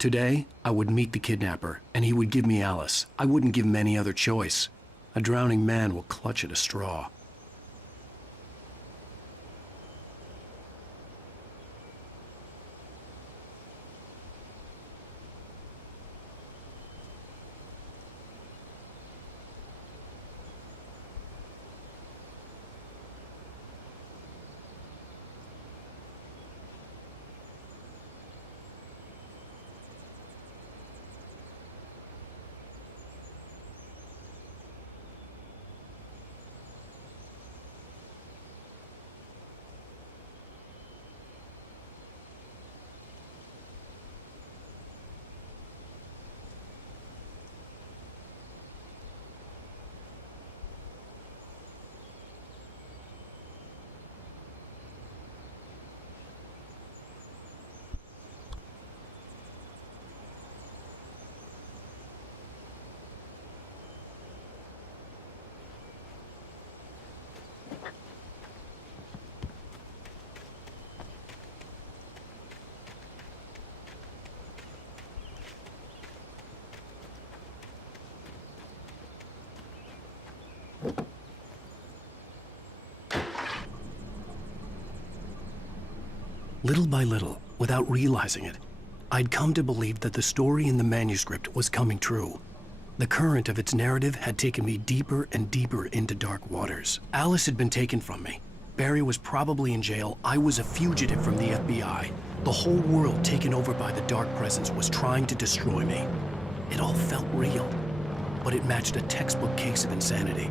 Today, I would meet the kidnapper, and he would give me Alice. I wouldn't give him any other choice. A drowning man will clutch at a straw. Little by little, without realizing it, I'd come to believe that the story in the manuscript was coming true. The current of its narrative had taken me deeper and deeper into dark waters. Alice had been taken from me. Barry was probably in jail. I was a fugitive from the FBI. The whole world taken over by the dark presence was trying to destroy me. It all felt real, but it matched a textbook case of insanity.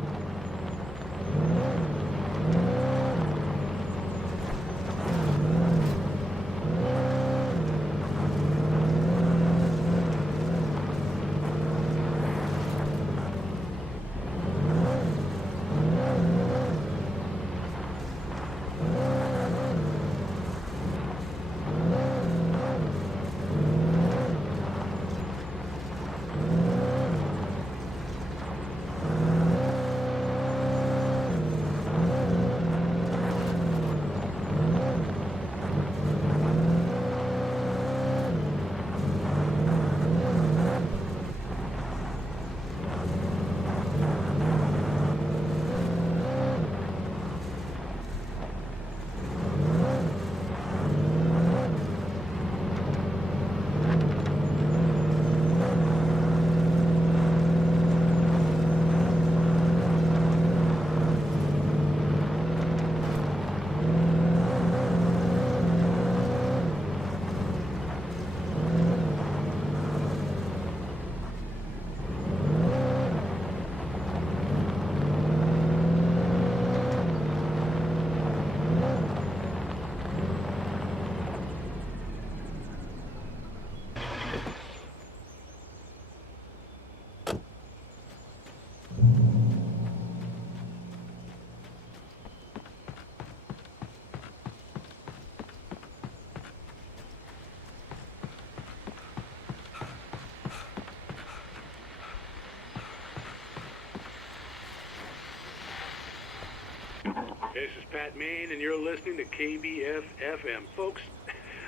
This is Pat Main, and you're listening to KBF-FM. Folks,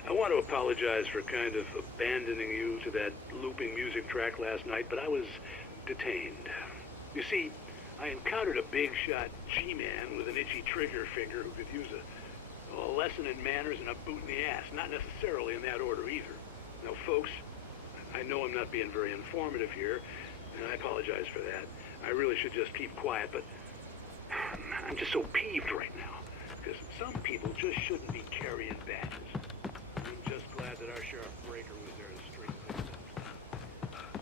I want to apologize for kind of abandoning you to that looping music track last night, but I was detained. You see, I encountered a big-shot G-man with an itchy trigger finger who could use a lesson in manners and a boot in the ass, not necessarily in that order either. Now, folks, I know I'm not being very informative here, and I apologize for that. I really should just keep quiet, but I'm just so peeved right now, because some people just shouldn't be carrying badges. I'm just glad that our Sheriff Breaker was there to straighten things up.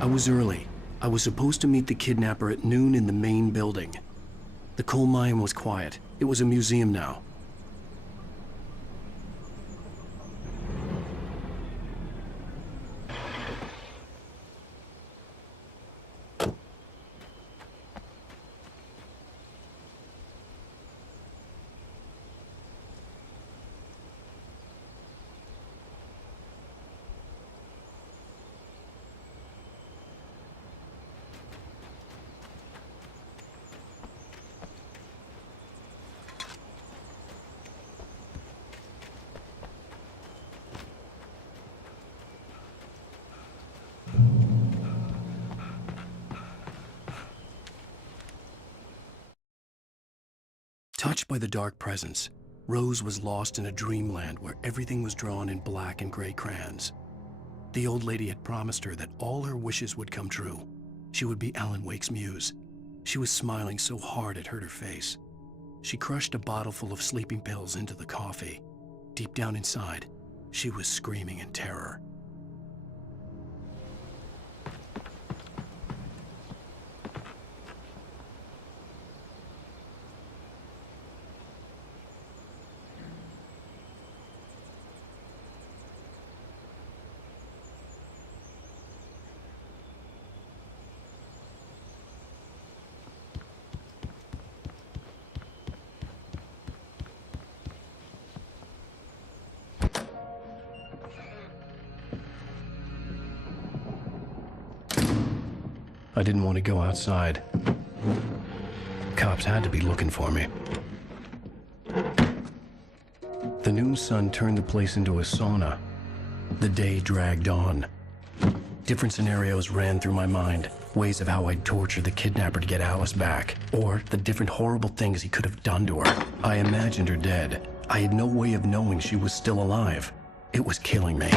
I was early. I was supposed to meet the kidnapper at noon in the main building. The coal mine was quiet. It was a museum now. Touched by the dark presence, Rose was lost in a dreamland where everything was drawn in black and gray crayons. The old lady had promised her that all her wishes would come true. She would be Alan Wake's muse. She was smiling so hard it hurt her face. She crushed a bottle full of sleeping pills into the coffee. Deep down inside, she was screaming in terror. I didn't want to go outside. Cops had to be looking for me. The noon sun turned the place into a sauna. The day dragged on. Different scenarios ran through my mind. Ways of how I'd torture the kidnapper to get Alice back. Or the different horrible things he could have done to her. I imagined her dead. I had no way of knowing she was still alive. It was killing me.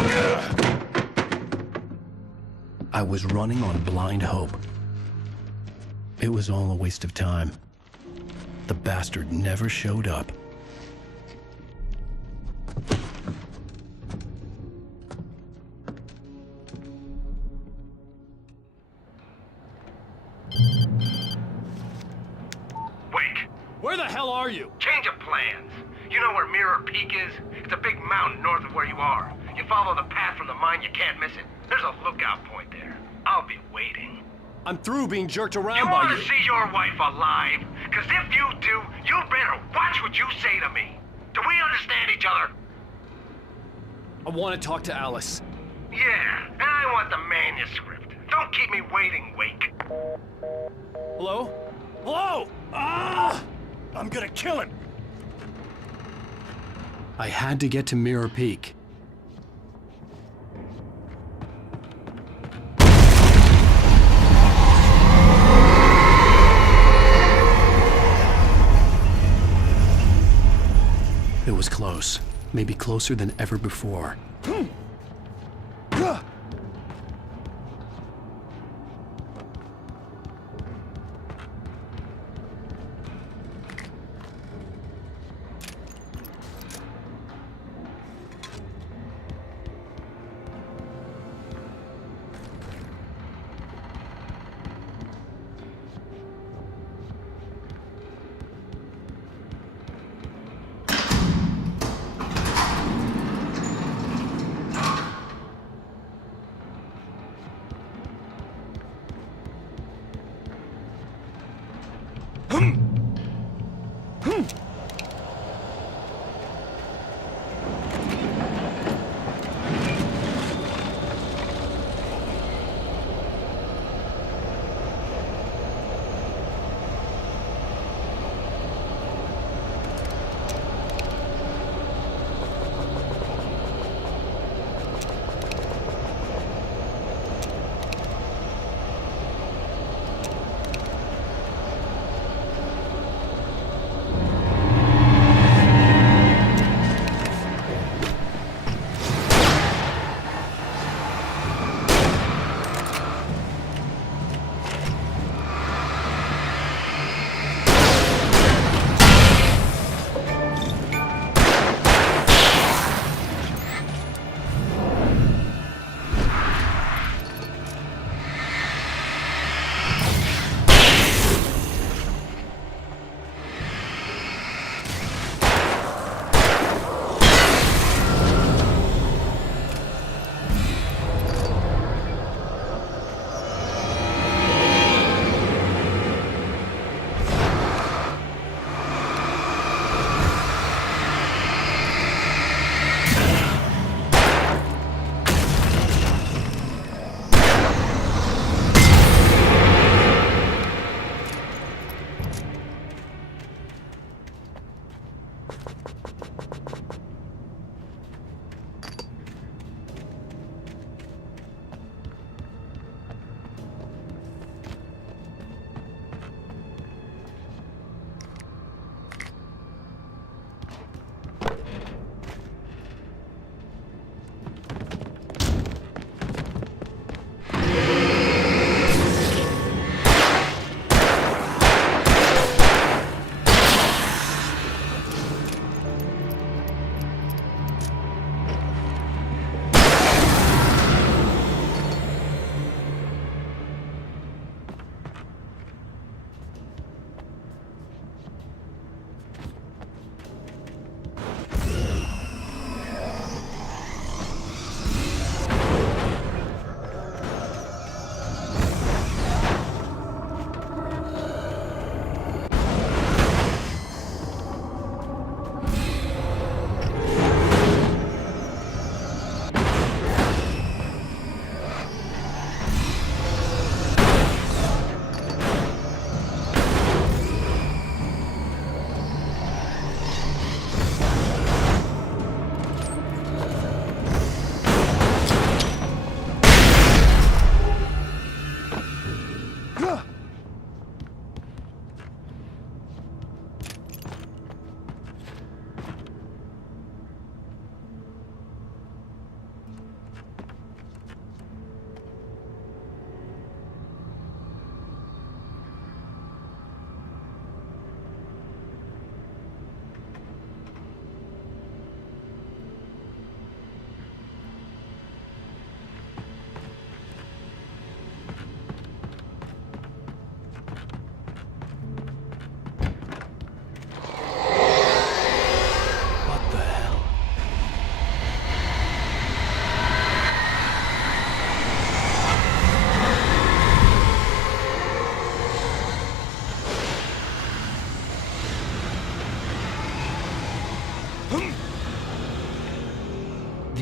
I was running on blind hope. It was all a waste of time. The bastard never showed up. Wake! Where the hell are you? Change of plans. You know where Mirror Peak is? It's a big mountain north of where you are. You follow the path from the mine, you can't miss it. There's a lookout point there. I'll be waiting. I'm through being jerked around You by want you. to see your wife alive? Because if you do, you better watch what you say to me. Do we understand each other? I want to talk to Alice. Yeah, and I want the manuscript. Don't keep me waiting, Wake. Hello? Hello? Ah! I'm gonna kill him. I had to get to Mirror Peak. It was close. Maybe closer than ever before.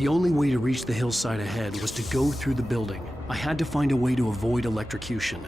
The only way to reach the hillside ahead was to go through the building. I had to find a way to avoid electrocution.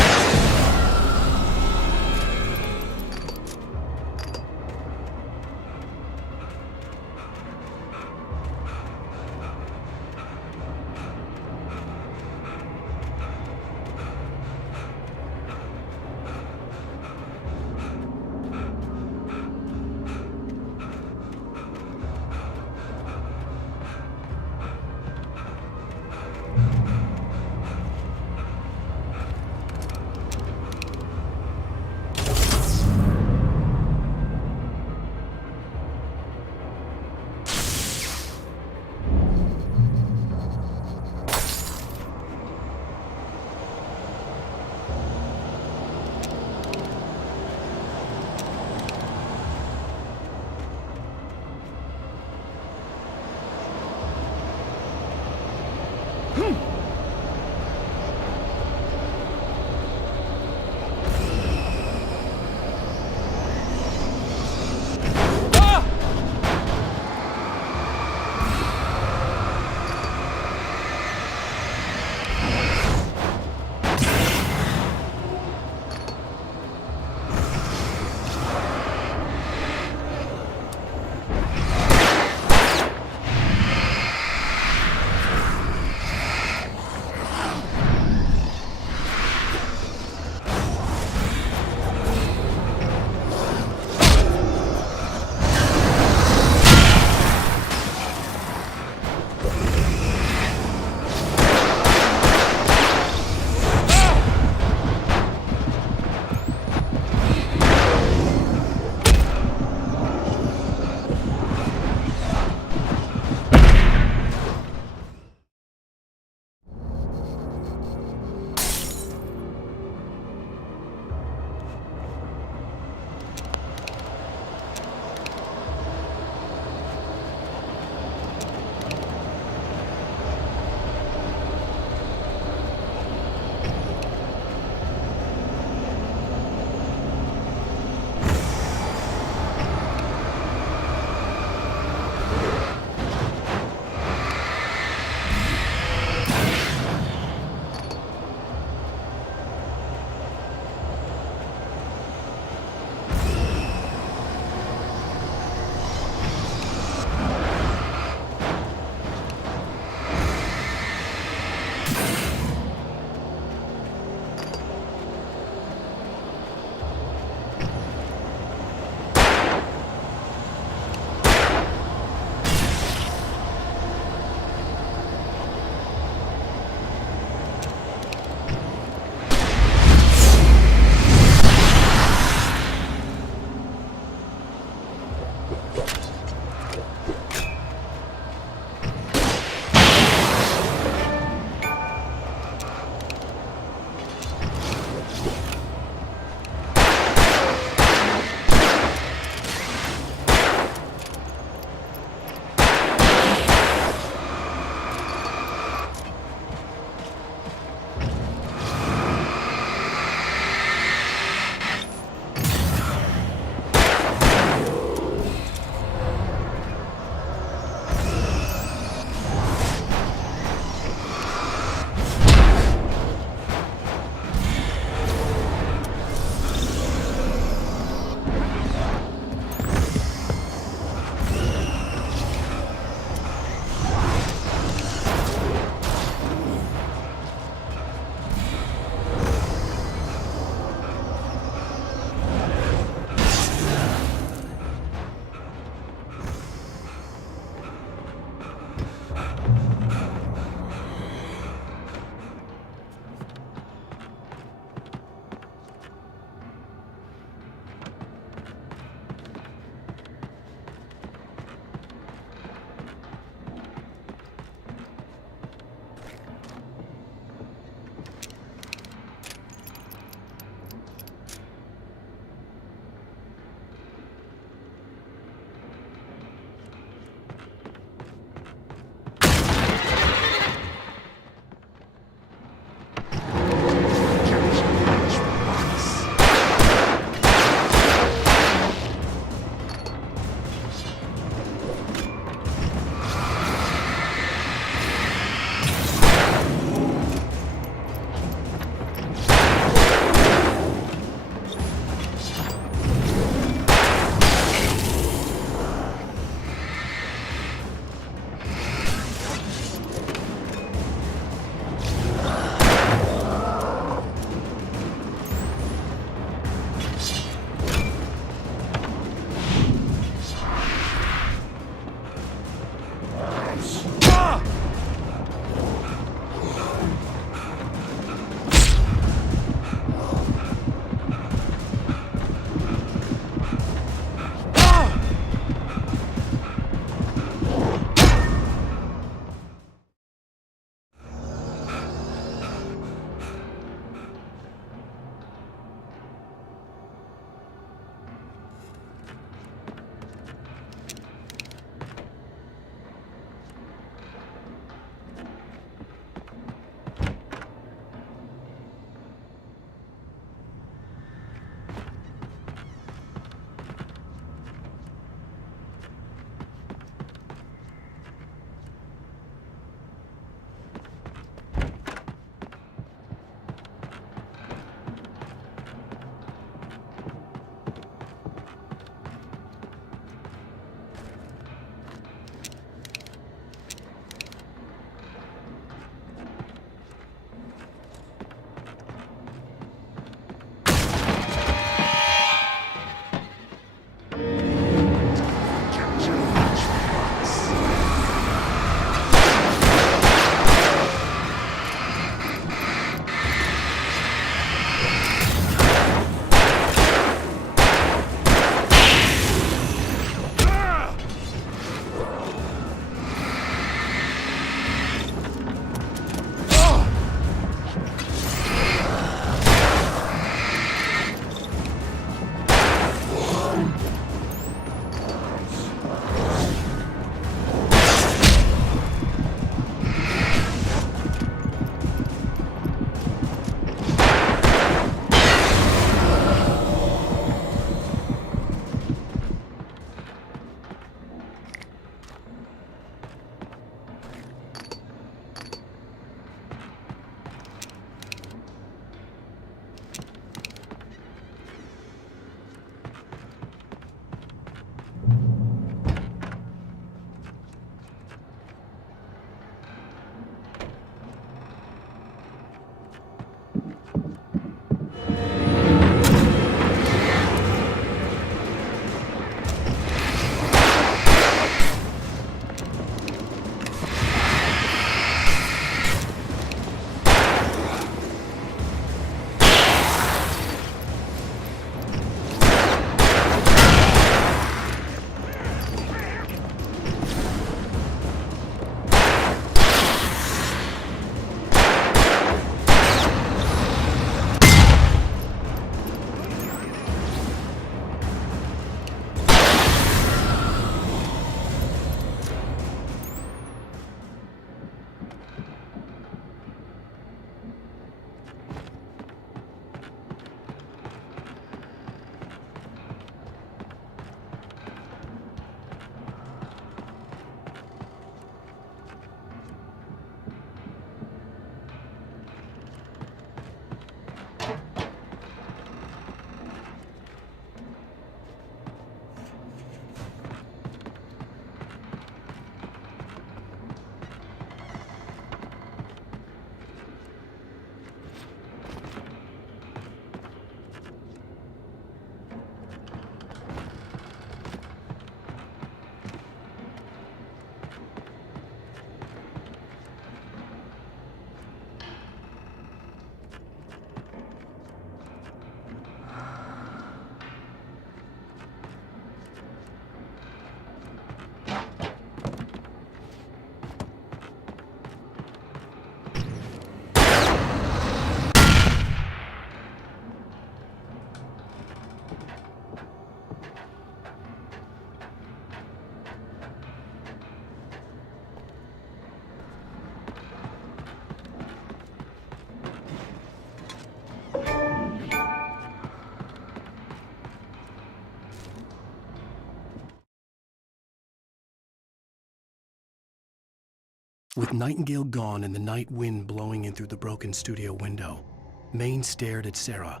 With Nightingale gone and the night wind blowing in through the broken studio window, Maine stared at Sarah.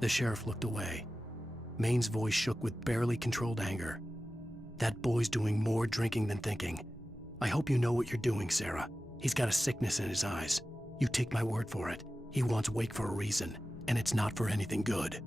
The sheriff looked away. Maine's voice shook with barely controlled anger. That boy's doing more drinking than thinking. I hope you know what you're doing, Sarah. He's got a sickness in his eyes. You take my word for it. He wants Wake for a reason, and it's not for anything good.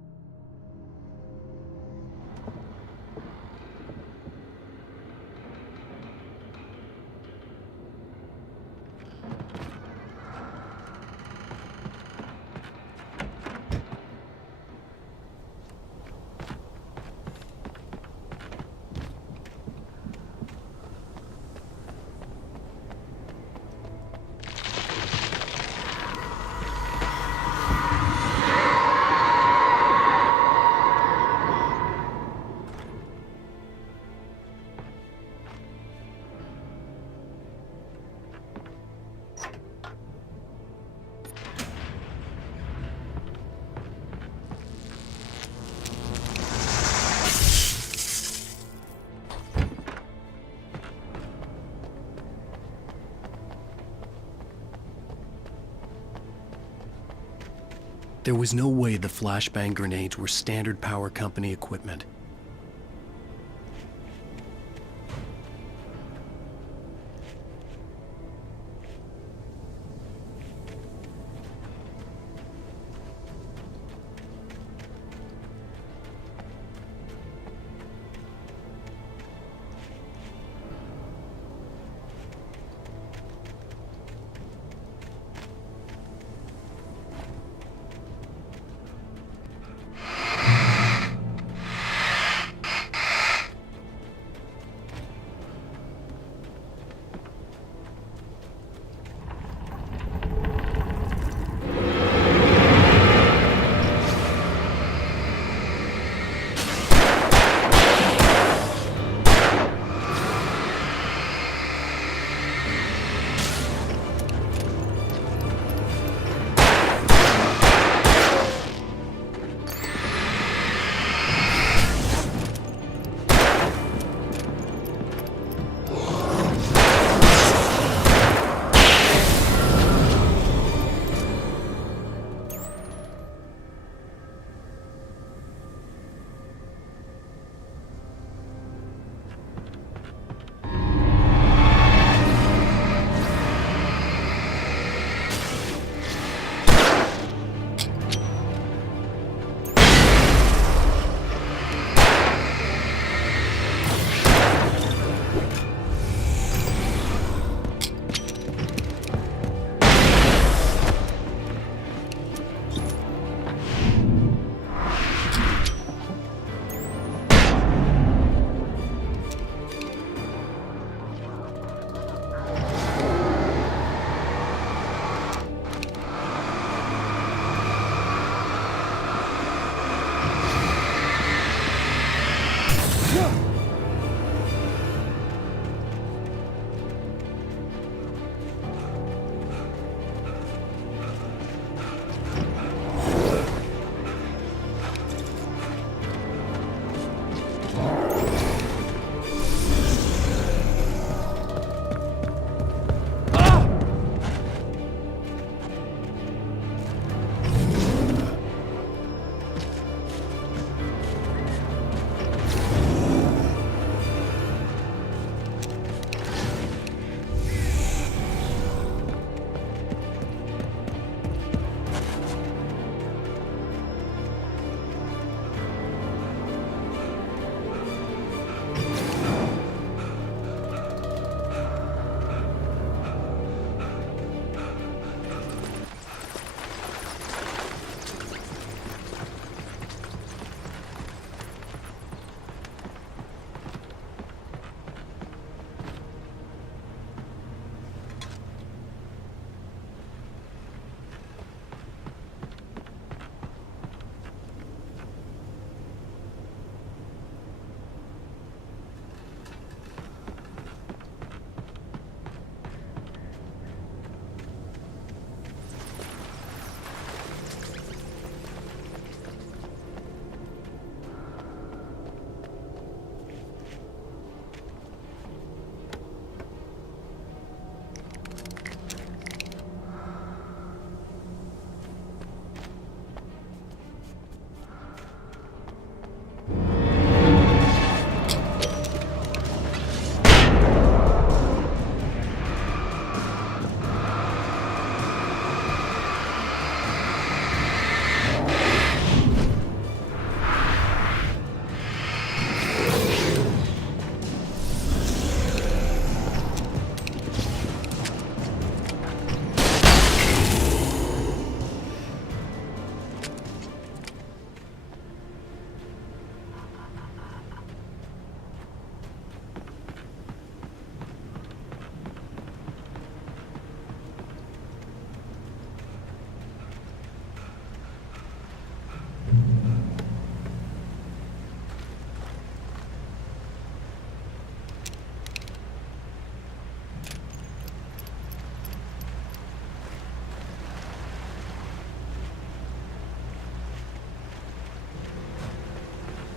There was no way the flashbang grenades were standard power company equipment.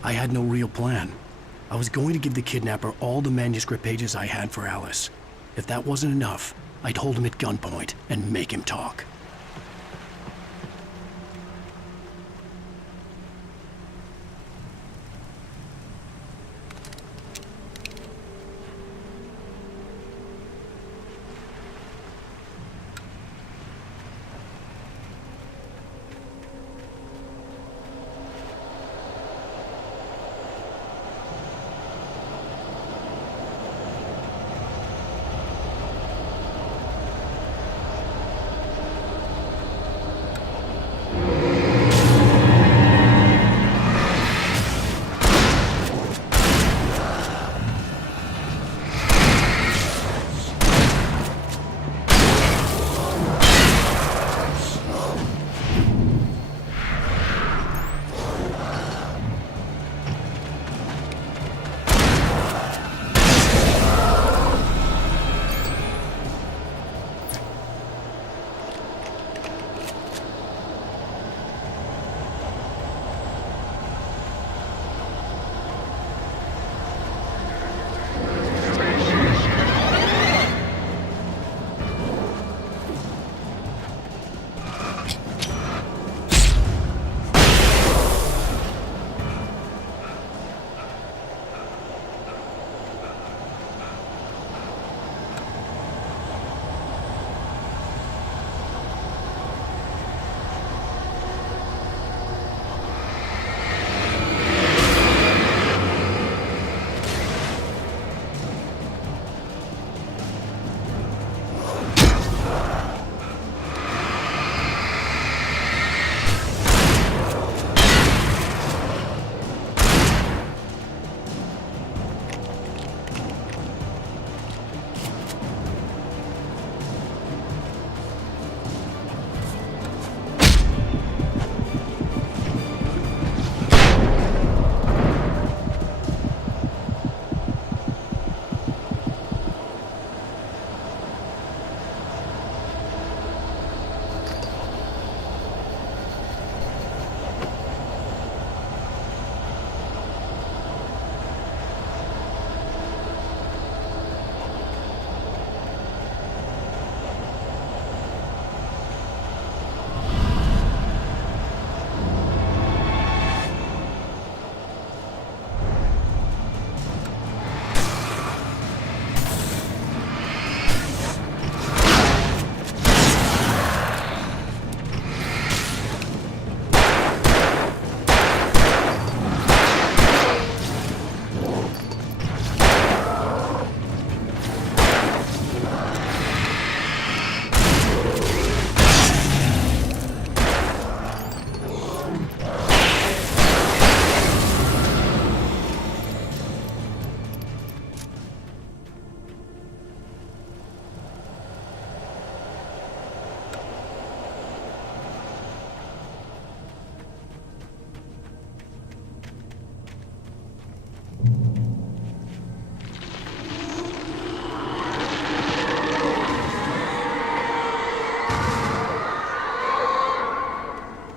I had no real plan. I was going to give the kidnapper all the manuscript pages I had for Alice. If that wasn't enough, I'd hold him at gunpoint and make him talk.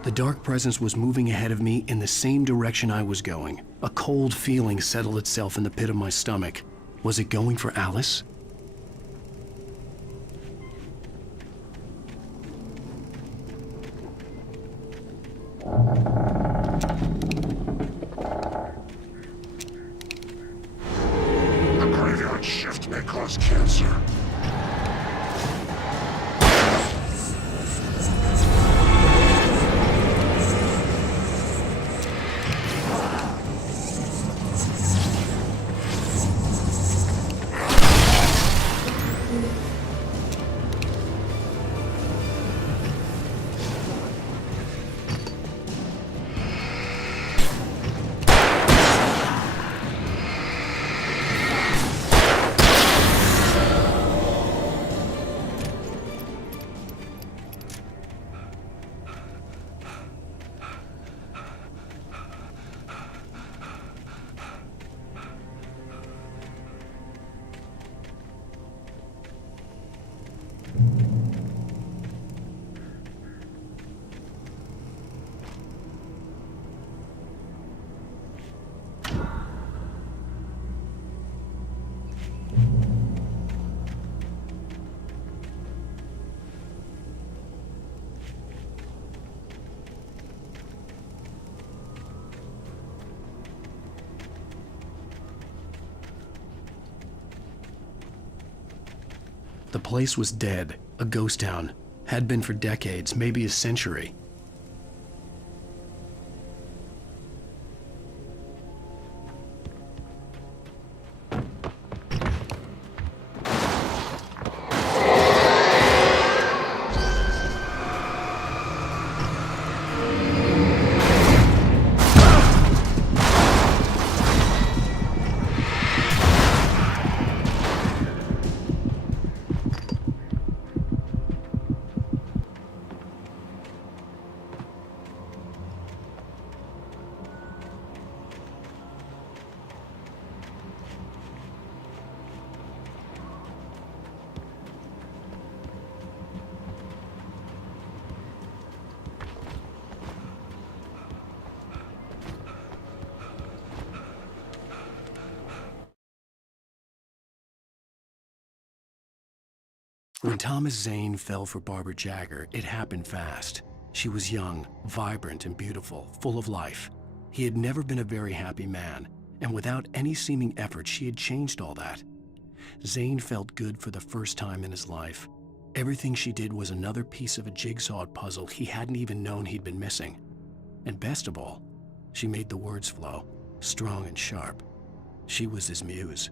The dark presence was moving ahead of me in the same direction I was going. A cold feeling settled itself in the pit of my stomach. Was it going for Alice? The graveyard shift may cause cancer. The place was dead, a ghost town. Had been for decades, maybe a century. When Thomas Zane fell for Barbara Jagger, it happened fast. She was young, vibrant, and beautiful, full of life. He had never been a very happy man, and without any seeming effort, she had changed all that. Zane felt good for the first time in his life. Everything she did was another piece of a jigsaw puzzle he hadn't even known he'd been missing. And best of all, she made the words flow, strong and sharp. She was his muse.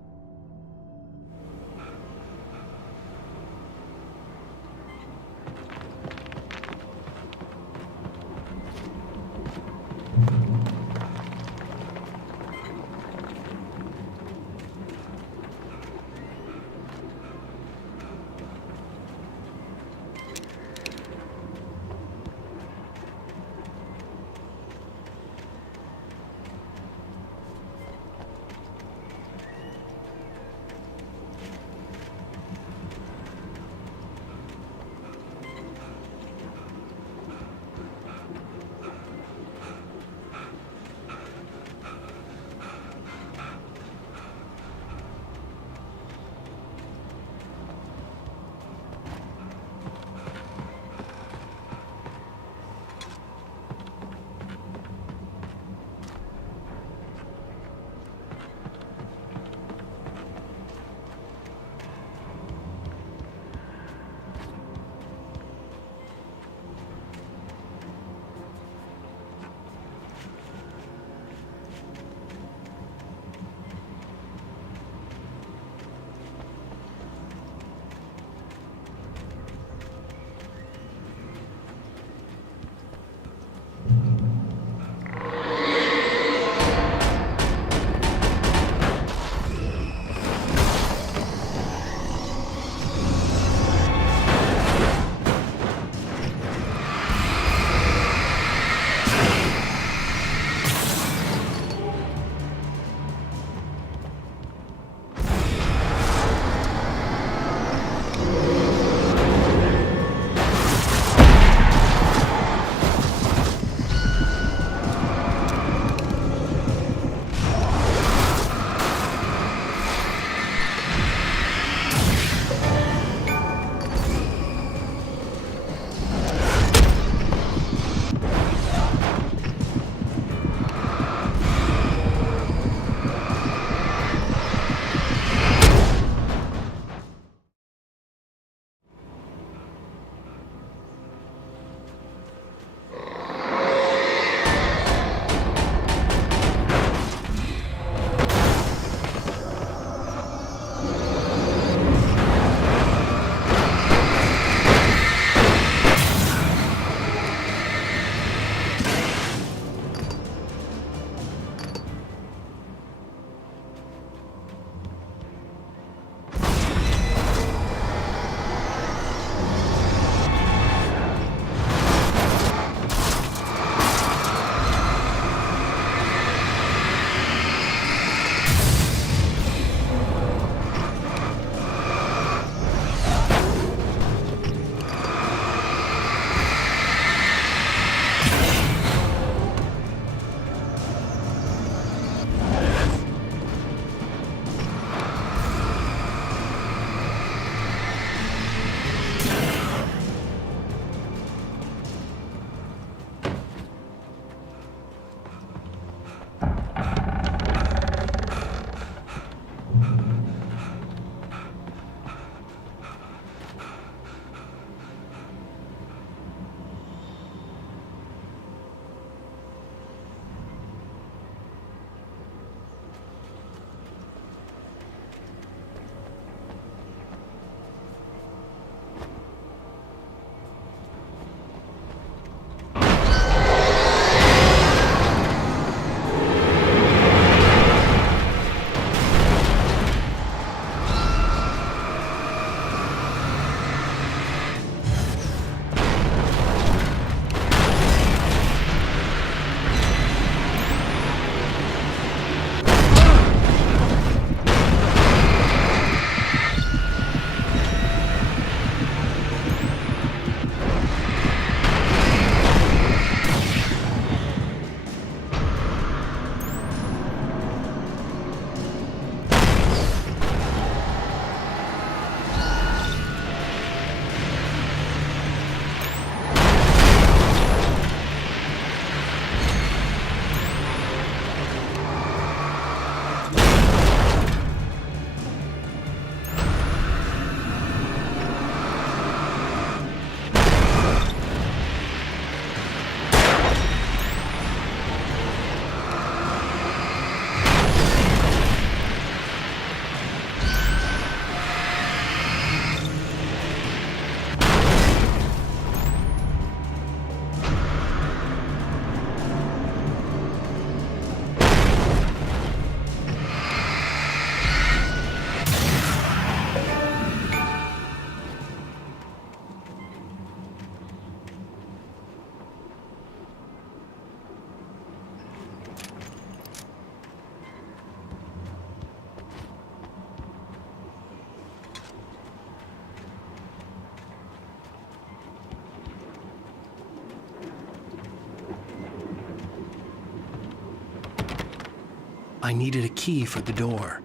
I needed a key for the door.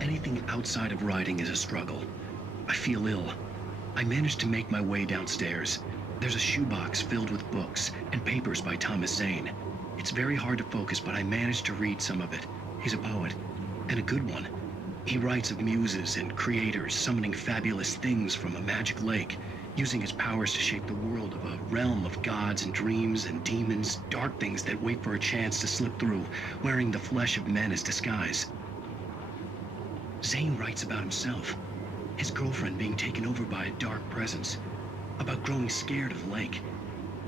Anything outside of writing is a struggle. I feel ill. I managed to make my way downstairs. There's a shoebox filled with books and papers by Thomas Zane. It's very hard to focus, but I managed to read some of it. He's a poet, and a good one. He writes of muses and creators summoning fabulous things from a magic lake, using his powers to shape the world of a realm of gods and dreams and demons, dark things that wait for a chance to slip through, wearing the flesh of men as disguise. Zane writes about himself, his girlfriend being taken over by a dark presence, about growing scared of the lake.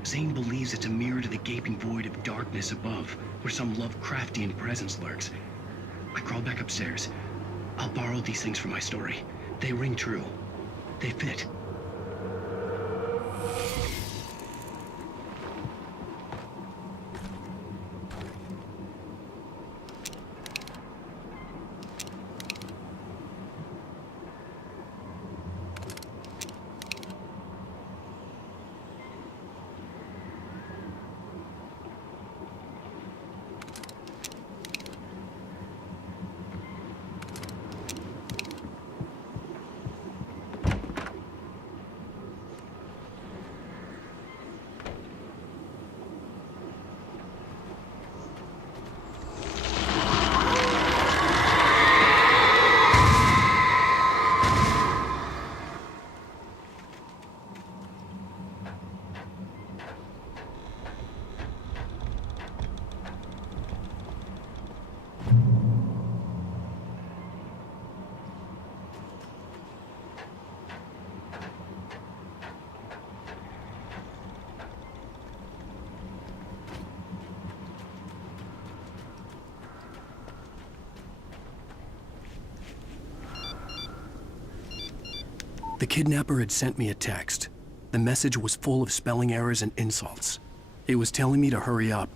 Zane believes it's a mirror to the gaping void of darkness above, where some Lovecraftian presence lurks. I crawled back upstairs. I'll borrow these things for my story. They ring true. They fit. The kidnapper had sent me a text. The message was full of spelling errors and insults. It was telling me to hurry up.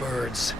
Birds.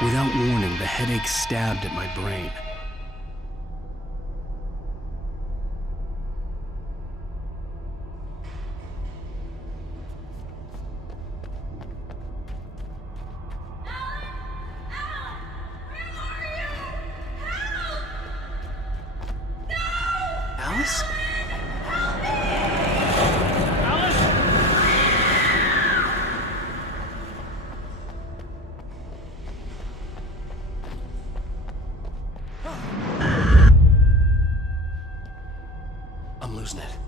Without warning, the headache stabbed at my brain. Alice? I'm losing it.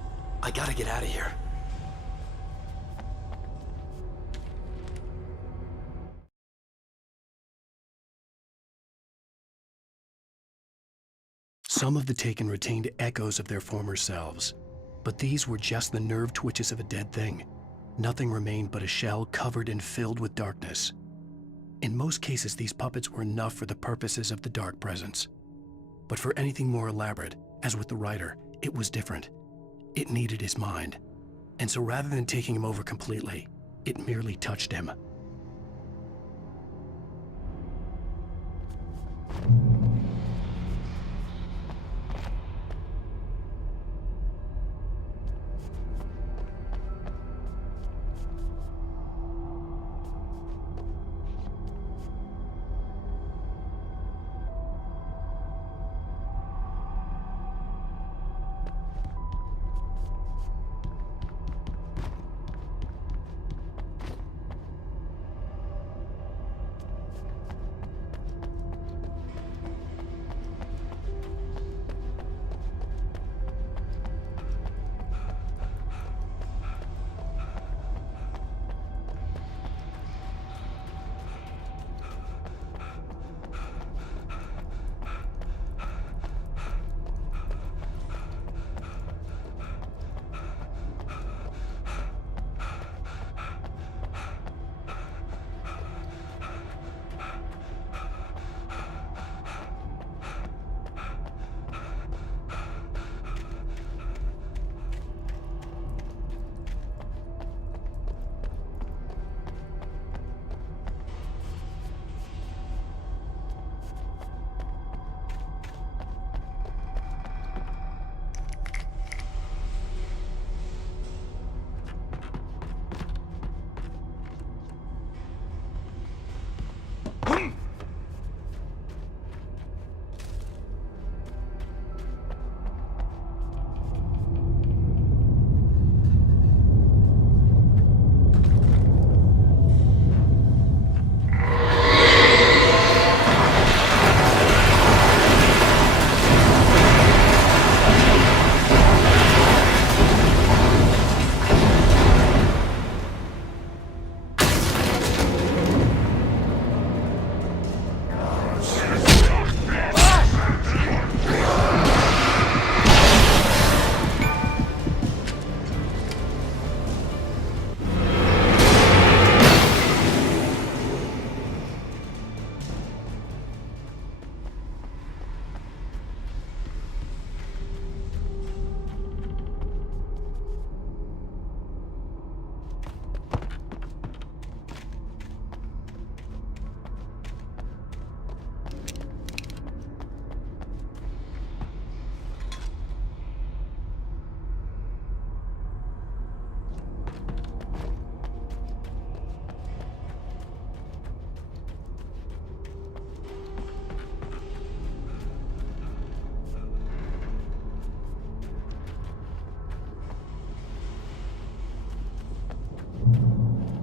I gotta get out of here. Some of the Taken retained echoes of their former selves, but these were just the nerve twitches of a dead thing. Nothing remained but a shell covered and filled with darkness. In most cases, these puppets were enough for the purposes of the dark presence. But for anything more elaborate, as with the writer, it was different. It needed his mind. And so rather than taking him over completely, it merely touched him.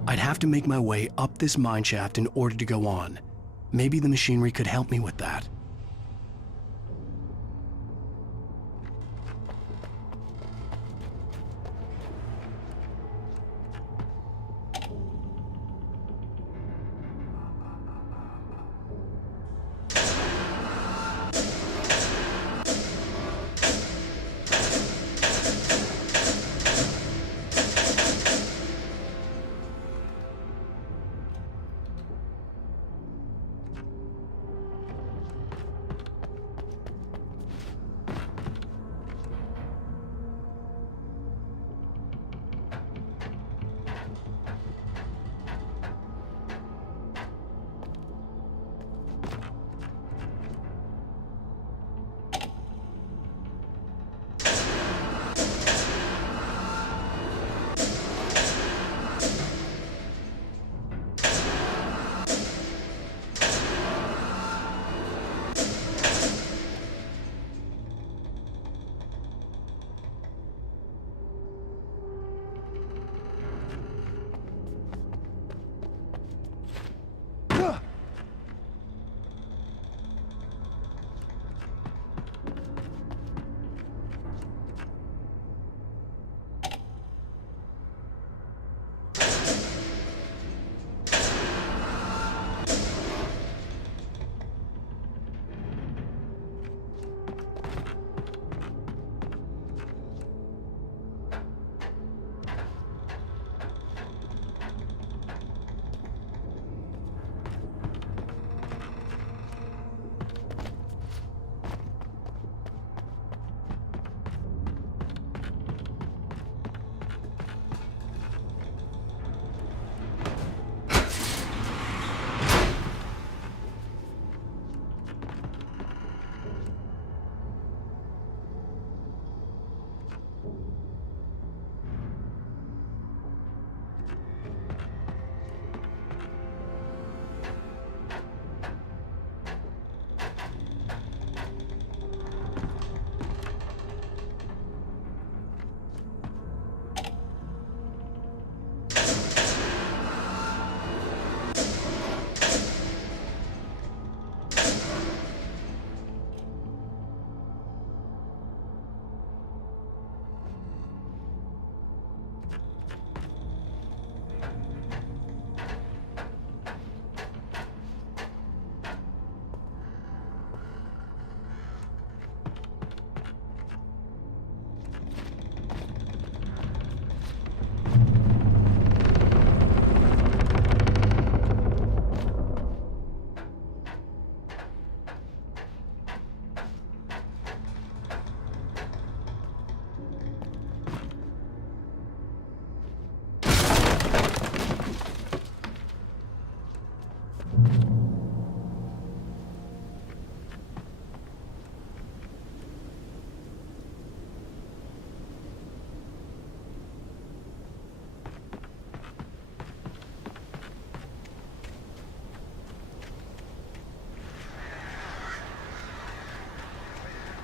I'd have to make my way up this mineshaft in order to go on. Maybe the machinery could help me with that.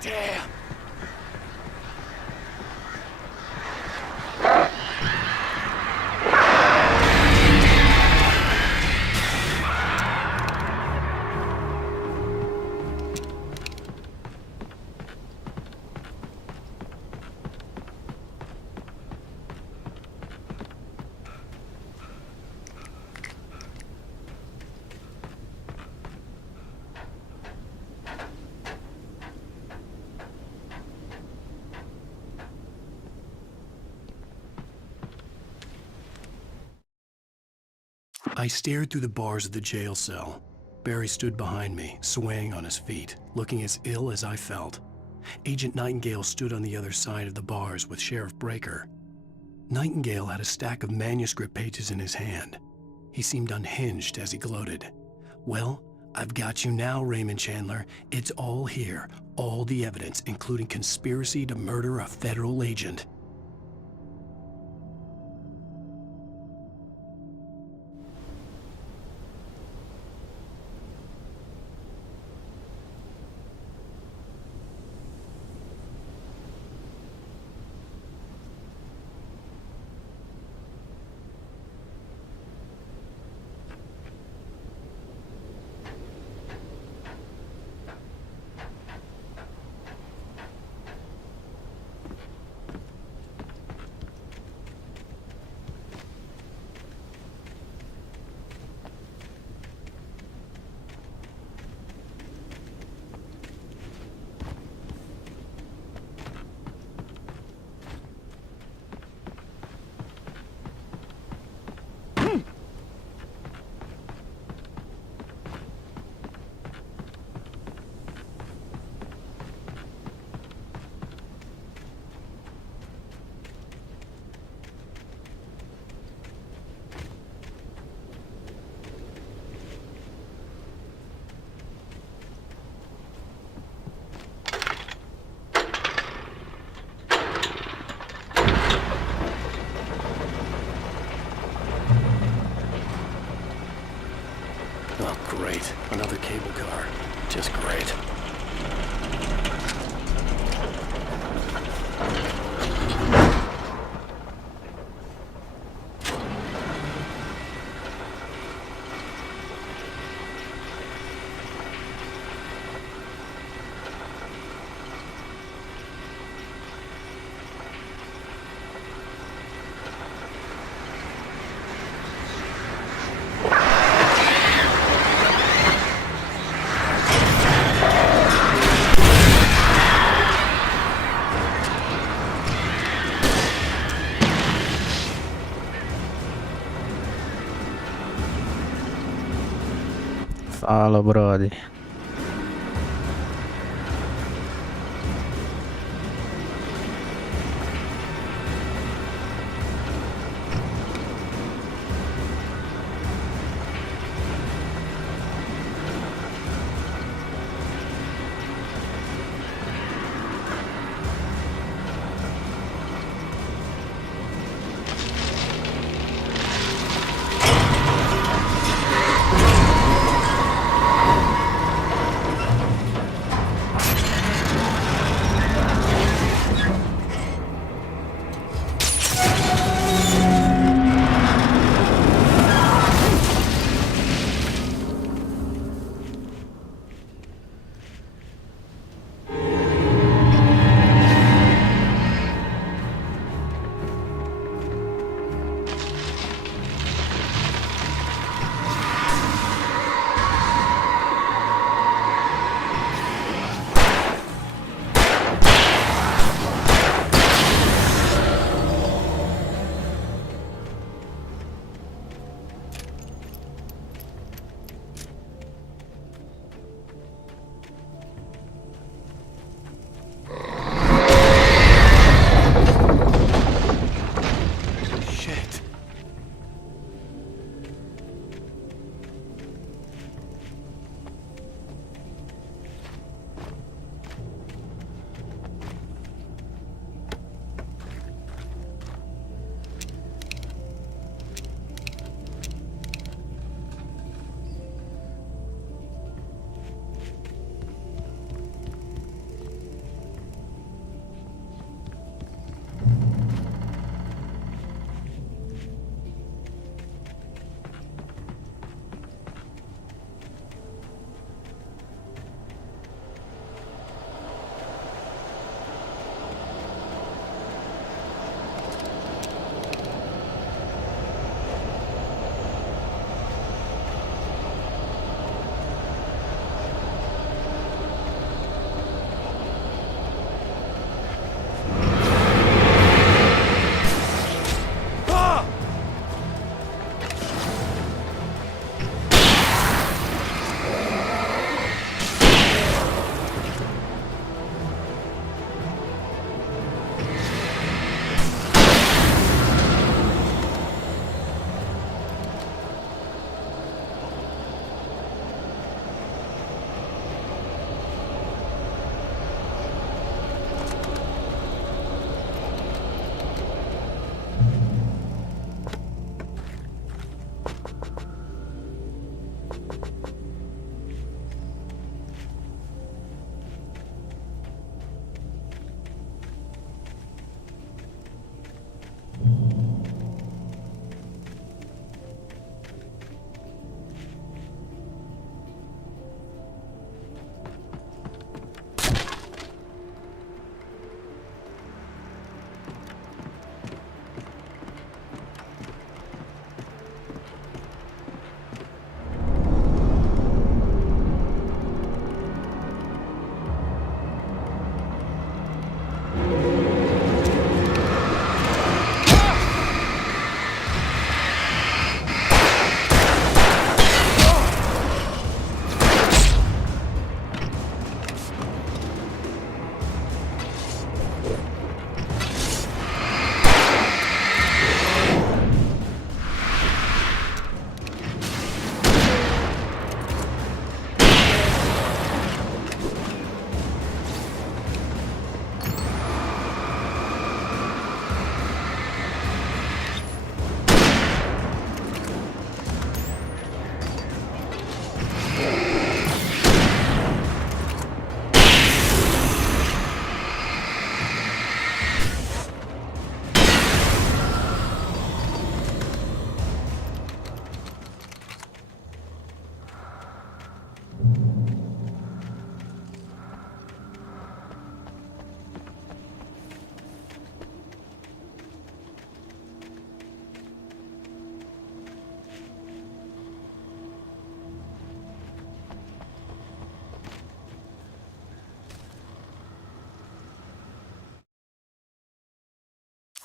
Damn. I stared through the bars of the jail cell. Barry stood behind me, swaying on his feet, looking as ill as I felt. Agent Nightingale stood on the other side of the bars with Sheriff Breaker. Nightingale had a stack of manuscript pages in his hand. He seemed unhinged as he gloated. "Well, I've got you now, Raymond Chandler. It's all here, all the evidence, including conspiracy to murder a federal agent." Oh, great. Another cable car. Just great. Fala, brother.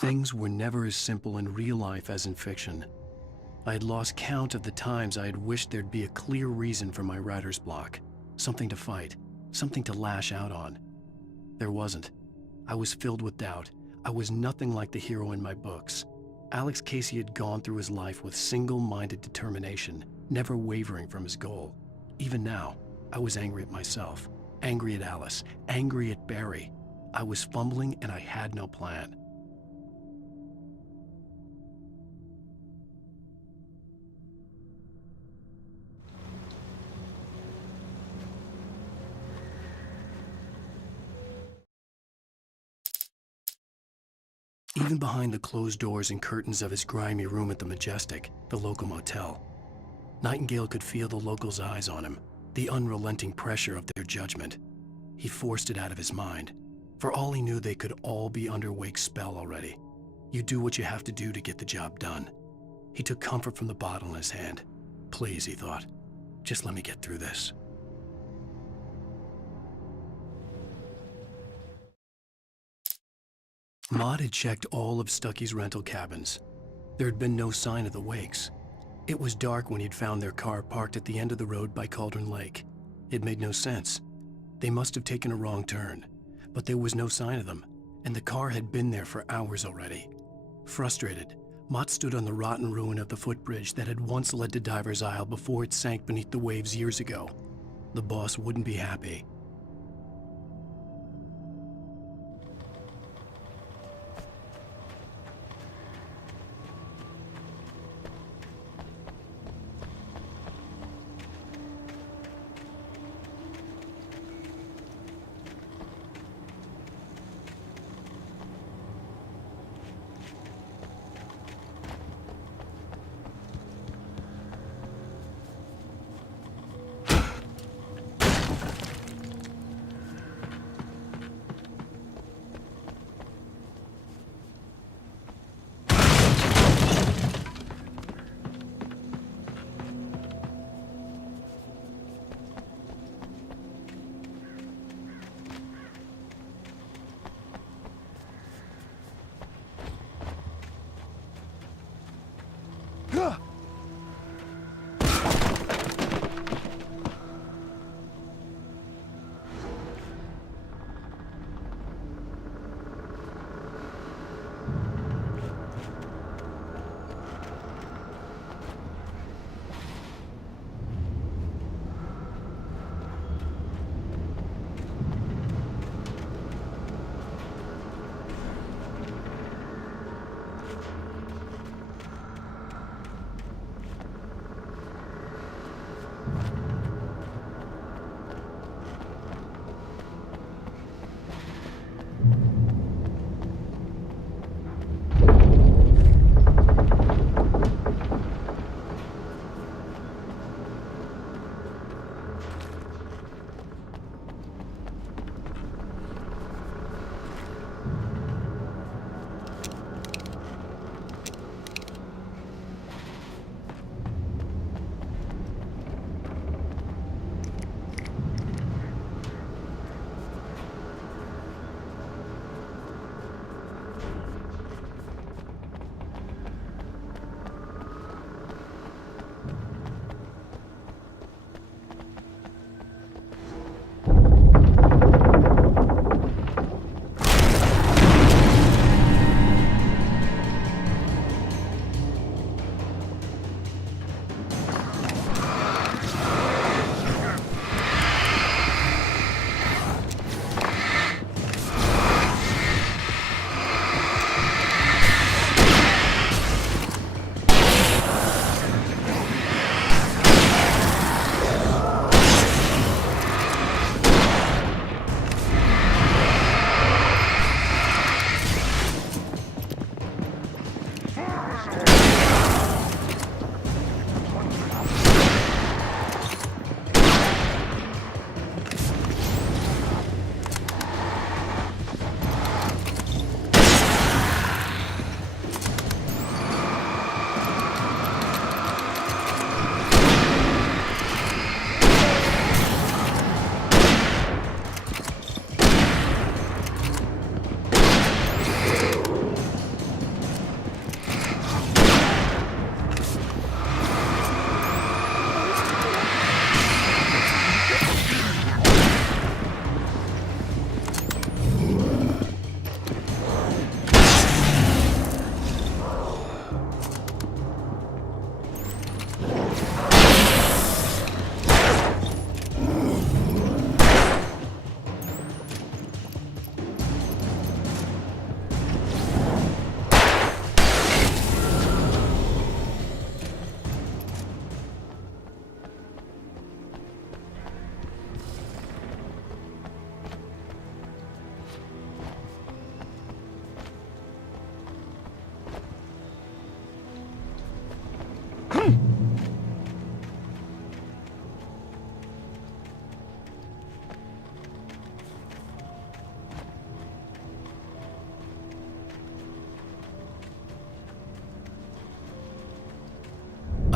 Things were never as simple in real life as in fiction. I had lost count of the times I had wished there'd be a clear reason for my writer's block, something to fight, something to lash out on. There wasn't. I was filled with doubt. I was nothing like the hero in my books. Alex Casey had gone through his life with single-minded determination, never wavering from his goal. Even now, I was angry at myself, angry at Alice, angry at Barry. I was fumbling and I had no plan. Even behind the closed doors and curtains of his grimy room at the Majestic, the local motel, Nightingale could feel the locals' eyes on him, the unrelenting pressure of their judgment. He forced it out of his mind. For all he knew, they could all be under Wake's spell already. You do what you have to do to get the job done. He took comfort from the bottle in his hand. Please, he thought, just let me get through this. Maud had checked all of Stucky's rental cabins. There had been no sign of the Wakes. It was dark when he'd found their car parked at the end of the road by Cauldron Lake. It made no sense. They must have taken a wrong turn, but there was no sign of them, and the car had been there for hours already. Frustrated, Mott stood on the rotten ruin of the footbridge that had once led to Diver's Isle before it sank beneath the waves years ago. The boss wouldn't be happy.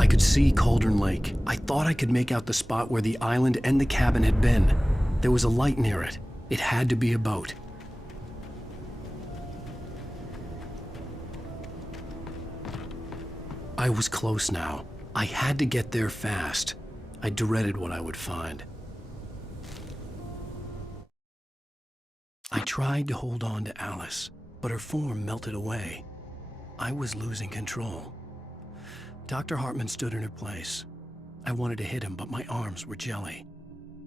I could see Cauldron Lake. I thought I could make out the spot where the island and the cabin had been. There was a light near it. It had to be a boat. I was close now. I had to get there fast. I dreaded what I would find. I tried to hold on to Alice, but her form melted away. I was losing control. Dr. Hartman stood in her place. I wanted to hit him, but my arms were jelly.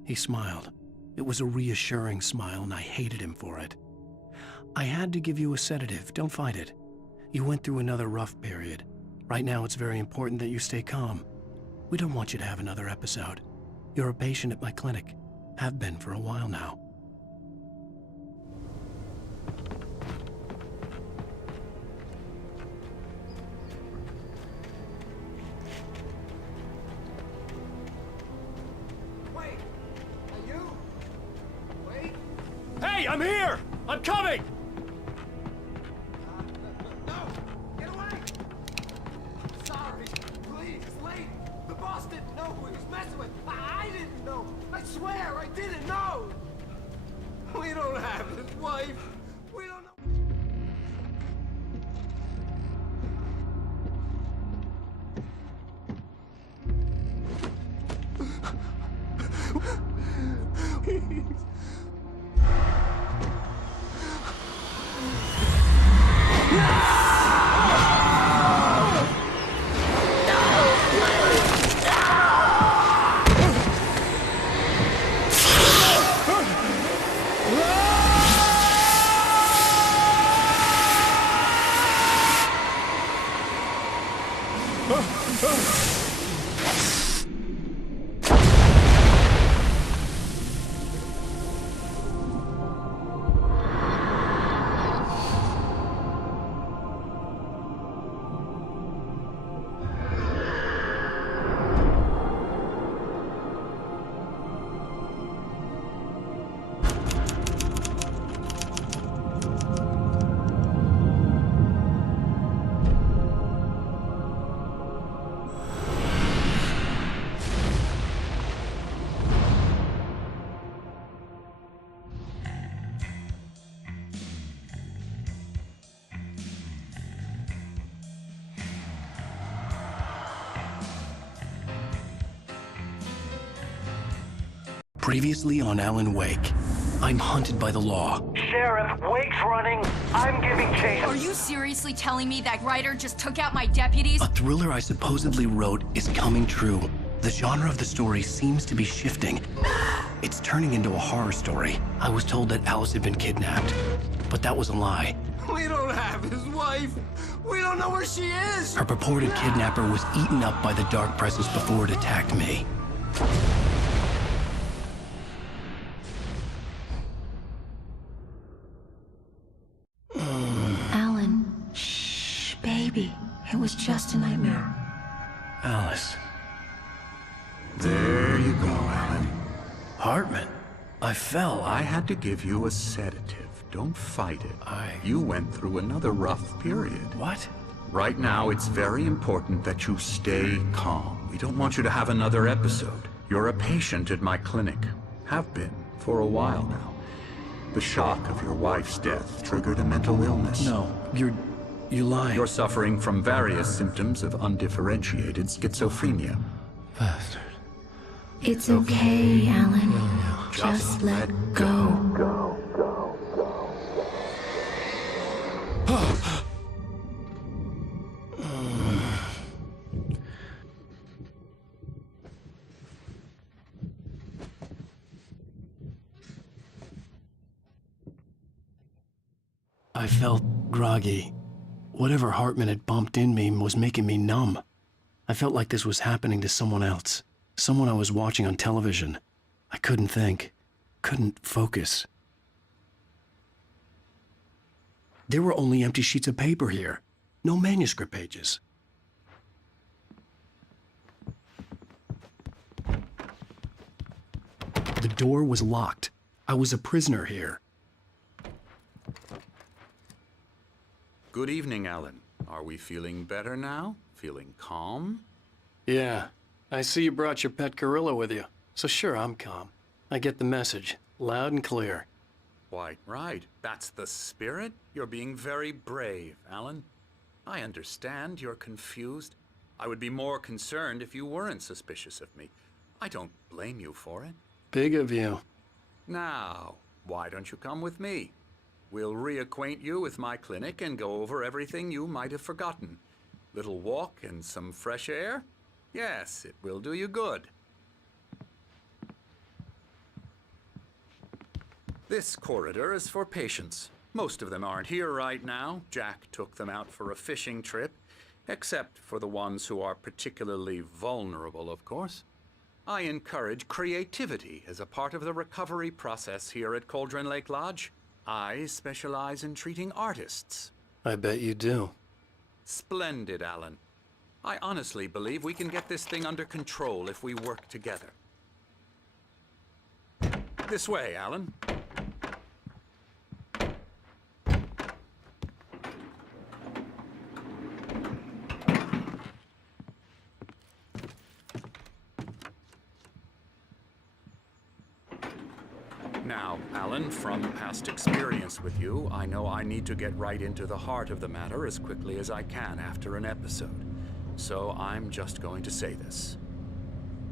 He smiled. It was a reassuring smile, and I hated him for it. I had to give you a sedative. Don't fight it. You went through another rough period. Right now, it's very important that you stay calm. We don't want you to have another episode. You're a patient at my clinic. Have been for a while now. Wait! Are you? Wait! Hey, I'm here! I'm coming! No! Get away! Sorry. Please, it's late. The boss didn't know who he was messing with. I didn't know. I swear, I didn't know. We don't have his wife. We don't know. Previously on Alan Wake, I'm hunted by the law. Sheriff, Wake's running. I'm giving chase. Are you seriously telling me that writer just took out my deputies? A thriller I supposedly wrote is coming true. The genre of the story seems to be shifting. It's turning into a horror story. I was told that Alice had been kidnapped, but that was a lie. We don't have his wife. We don't know where she is. Her purported kidnapper was eaten up by the dark presence before it attacked me. Alan, shh, baby. It was just a nightmare. Alice. There you go, Alan. Hartman. I fell. I had to give you a sedative. Don't fight it. I- You went through another rough period. What? Right now, it's very important that you stay calm. We don't want you to have another episode. You're a patient at my clinic. Have been for a while now. The shock of your wife's death triggered a mental illness. No, you're lying. You're suffering from various symptoms of undifferentiated schizophrenia. Bastard. It's okay, Alan. Just let go. I felt groggy. Whatever Hartman had bumped in me was making me numb. I felt like this was happening to someone else. Someone I was watching on television. I couldn't think. Couldn't focus. There were only empty sheets of paper here. No manuscript pages. The door was locked. I was a prisoner here. Good evening, Alan. Are we feeling better now? Feeling calm? Yeah, I see you brought your pet gorilla with you. So sure, I'm calm. I get the message, loud and clear. Why, right. That's the spirit. You're being very brave, Alan. I understand you're confused. I would be more concerned if you weren't suspicious of me. I don't blame you for it. Big of you. Now, why don't you come with me? We'll reacquaint you with my clinic and go over everything you might have forgotten. Little walk and some fresh air? Yes, it will do you good. This corridor is for patients. Most of them aren't here right now. Jack took them out for a fishing trip, except for the ones who are particularly vulnerable, of course. I encourage creativity as a part of the recovery process here at Cauldron Lake Lodge. I specialize in treating artists. I bet you do. Splendid, Alan. I honestly believe we can get this thing under control if we work together. This way, Alan. Now, Alan, from past experience with you, I know I need to get right into the heart of the matter as quickly as I can after an episode. So I'm just going to say this.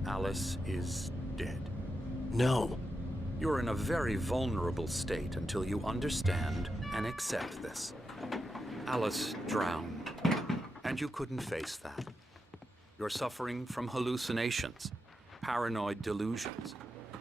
Alice is dead. No. You're in a very vulnerable state until you understand and accept this. Alice drowned, and you couldn't face that. You're suffering from hallucinations, paranoid delusions,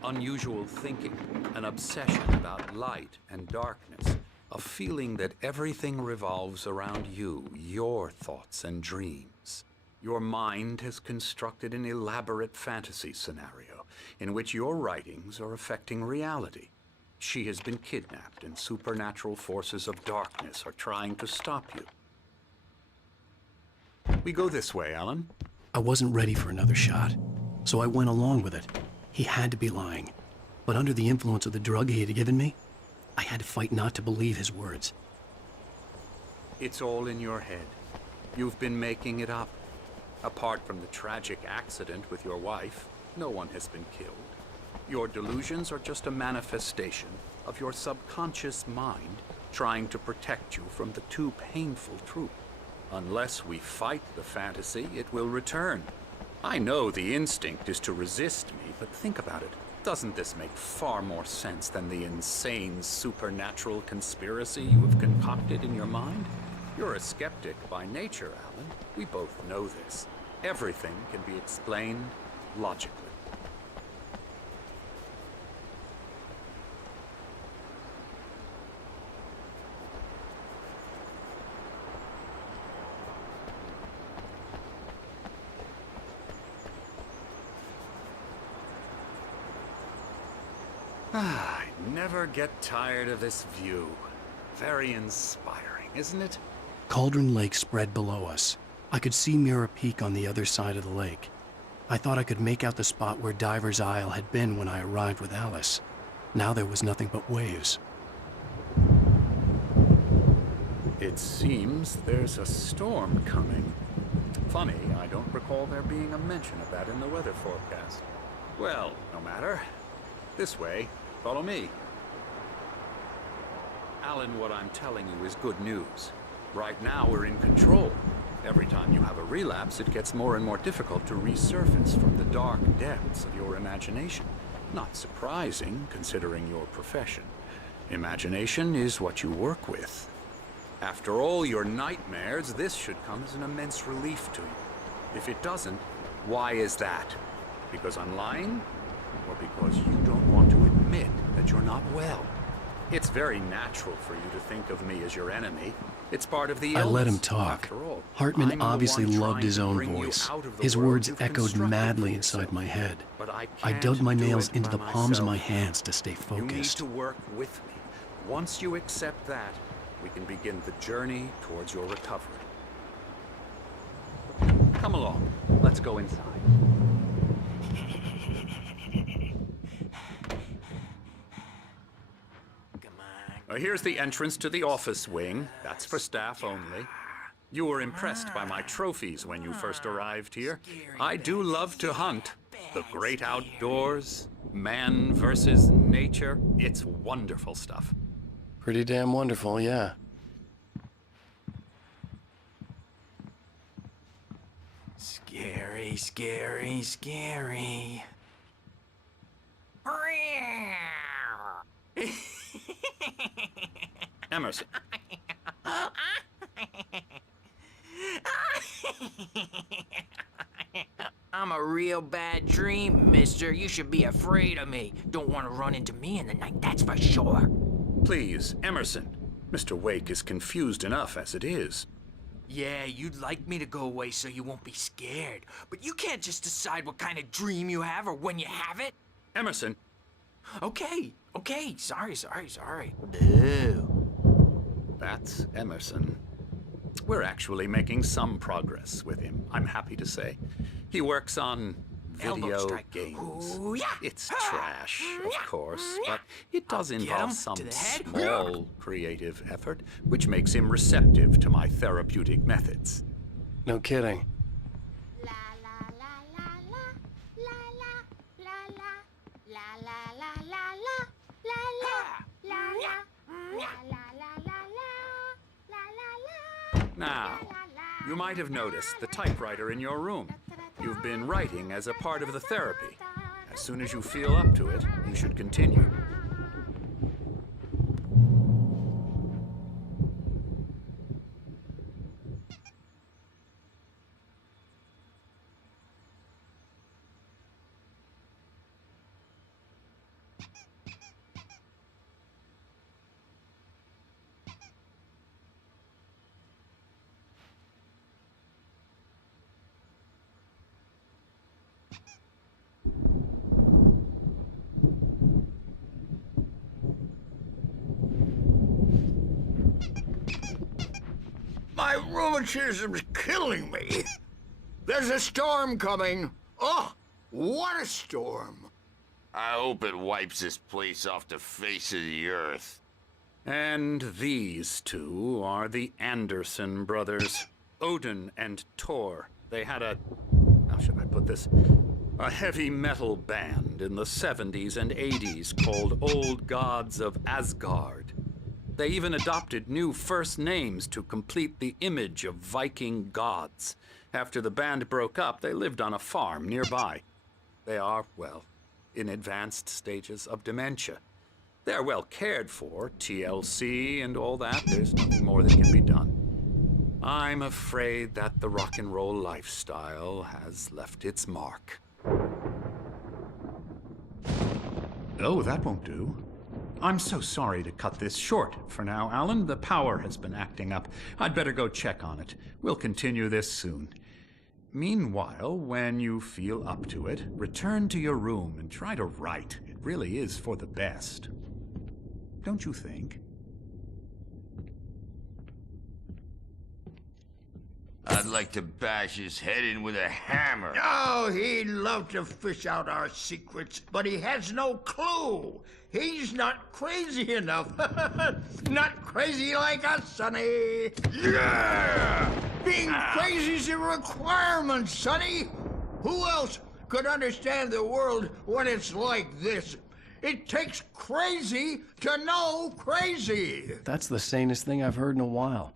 unusual thinking, an obsession about light and darkness, a feeling that everything revolves around you, your thoughts and dreams. Your mind has constructed an elaborate fantasy scenario in which your writings are affecting reality. She has been kidnapped and supernatural forces of darkness are trying to stop you. We go this way, Alan. I wasn't ready for another shot, so I went along with it. He had to be lying. But under the influence of the drug he had given me, I had to fight not to believe his words. It's all in your head. You've been making it up. Apart from the tragic accident with your wife, no one has been killed. Your delusions are just a manifestation of your subconscious mind trying to protect you from the too painful truth. Unless we fight the fantasy, it will return. I know the instinct is to resist me, but think about it. Doesn't this make far more sense than the insane supernatural conspiracy you have concocted in your mind? You're a skeptic by nature, Alan. We both know this. Everything can be explained logically. I never get tired of this view. Very inspiring, isn't it? Cauldron Lake spread below us. I could see Mirror Peak on the other side of the lake. I thought I could make out the spot where Diver's Isle had been when I arrived with Alice. Now there was nothing but waves. It seems there's a storm coming. Funny, I don't recall there being a mention of that in the weather forecast. Well, no matter. This way. Follow me. Alan, what I'm telling you is good news. Right now, we're in control. Every time you have a relapse, it gets more and more difficult to resurface from the dark depths of your imagination. Not surprising, considering your profession. Imagination is what you work with. After all your nightmares, this should come as an immense relief to you. If it doesn't, why is that? Because I'm lying? Or because you don't want to admit that you're not well? It's very natural for you to think of me as your enemy. It's part of the illness. I let him talk. After all, Hartman I'm the obviously one loved trying his to own bring you voice. out of the His world words you've echoed constructed madly for inside yourself. my head. But I I can't dug my do nails it into by the palms of my myself. hands to stay You need focused. to work with me. Once you accept that, we can begin the journey towards your recovery. Come along. Let's go inside. Here's the entrance to the office wing. That's for staff only. You were impressed by my trophies when you first arrived here. I do love to hunt. The great outdoors, man versus nature. It's wonderful stuff. Pretty damn wonderful, yeah. Scary, scary, scary. Emerson. I'm a real bad dream, mister. You should be afraid of me. Don't want to run into me in the night, that's for sure. Please, Emerson. Mr. Wake is confused enough as it is. Yeah, you'd like me to go away so you won't be scared. But you can't just decide what kind of dream you have or when you have it. Emerson. Okay. Sorry. Boo. That's Emerson. We're actually making some progress with him, I'm happy to say. He works on Elbow video strike. games. Ooh, yeah. It's trash, of course, but it does Get involve him some to the head. small creative effort, which makes him receptive to my therapeutic methods. No kidding. Now, you might have noticed the typewriter in your room. You've been writing as a part of the therapy. As soon as you feel up to it, you should continue. My rheumatism's killing me. There's a storm coming. Oh, what a storm. I hope it wipes this place off the face of the earth. And these two are the Anderson brothers, Odin and Thor. They had how should I put this? A heavy metal band in the 70s and 80s called Old Gods of Asgard. They even adopted new first names to complete the image of Viking gods. After the band broke up, they lived on a farm nearby. They are, well, in advanced stages of dementia. They're well cared for, TLC and all that. There's nothing more that can be done. I'm afraid that the rock and roll lifestyle has left its mark. Oh, that won't do. I'm so sorry to cut this short for now, Alan. The power has been acting up. I'd better go check on it. We'll continue this soon. Meanwhile, when you feel up to it, return to your room and try to write. It really is for the best. Don't you think? I'd like to bash his head in with a hammer. Oh, he'd love to fish out our secrets, but he has no clue. He's not crazy enough. Not crazy like us, Sonny. Yeah! Being crazy's a requirement, Sonny. Who else could understand the world when it's like this? It takes crazy to know crazy. That's the sanest thing I've heard in a while.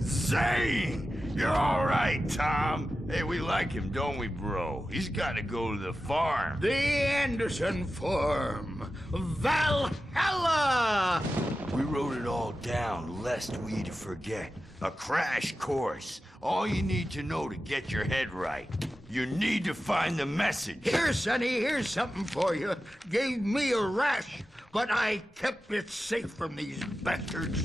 Zane! You're all right, Tom. Hey, we like him, don't we, bro? He's got to go to the farm. The Anderson Farm. Valhalla! We wrote it all down, lest we forget. A crash course. All you need to know to get your head right. You need to find the message. Here, Sonny, here's something for you. Gave me a rash, but I kept it safe from these bastards.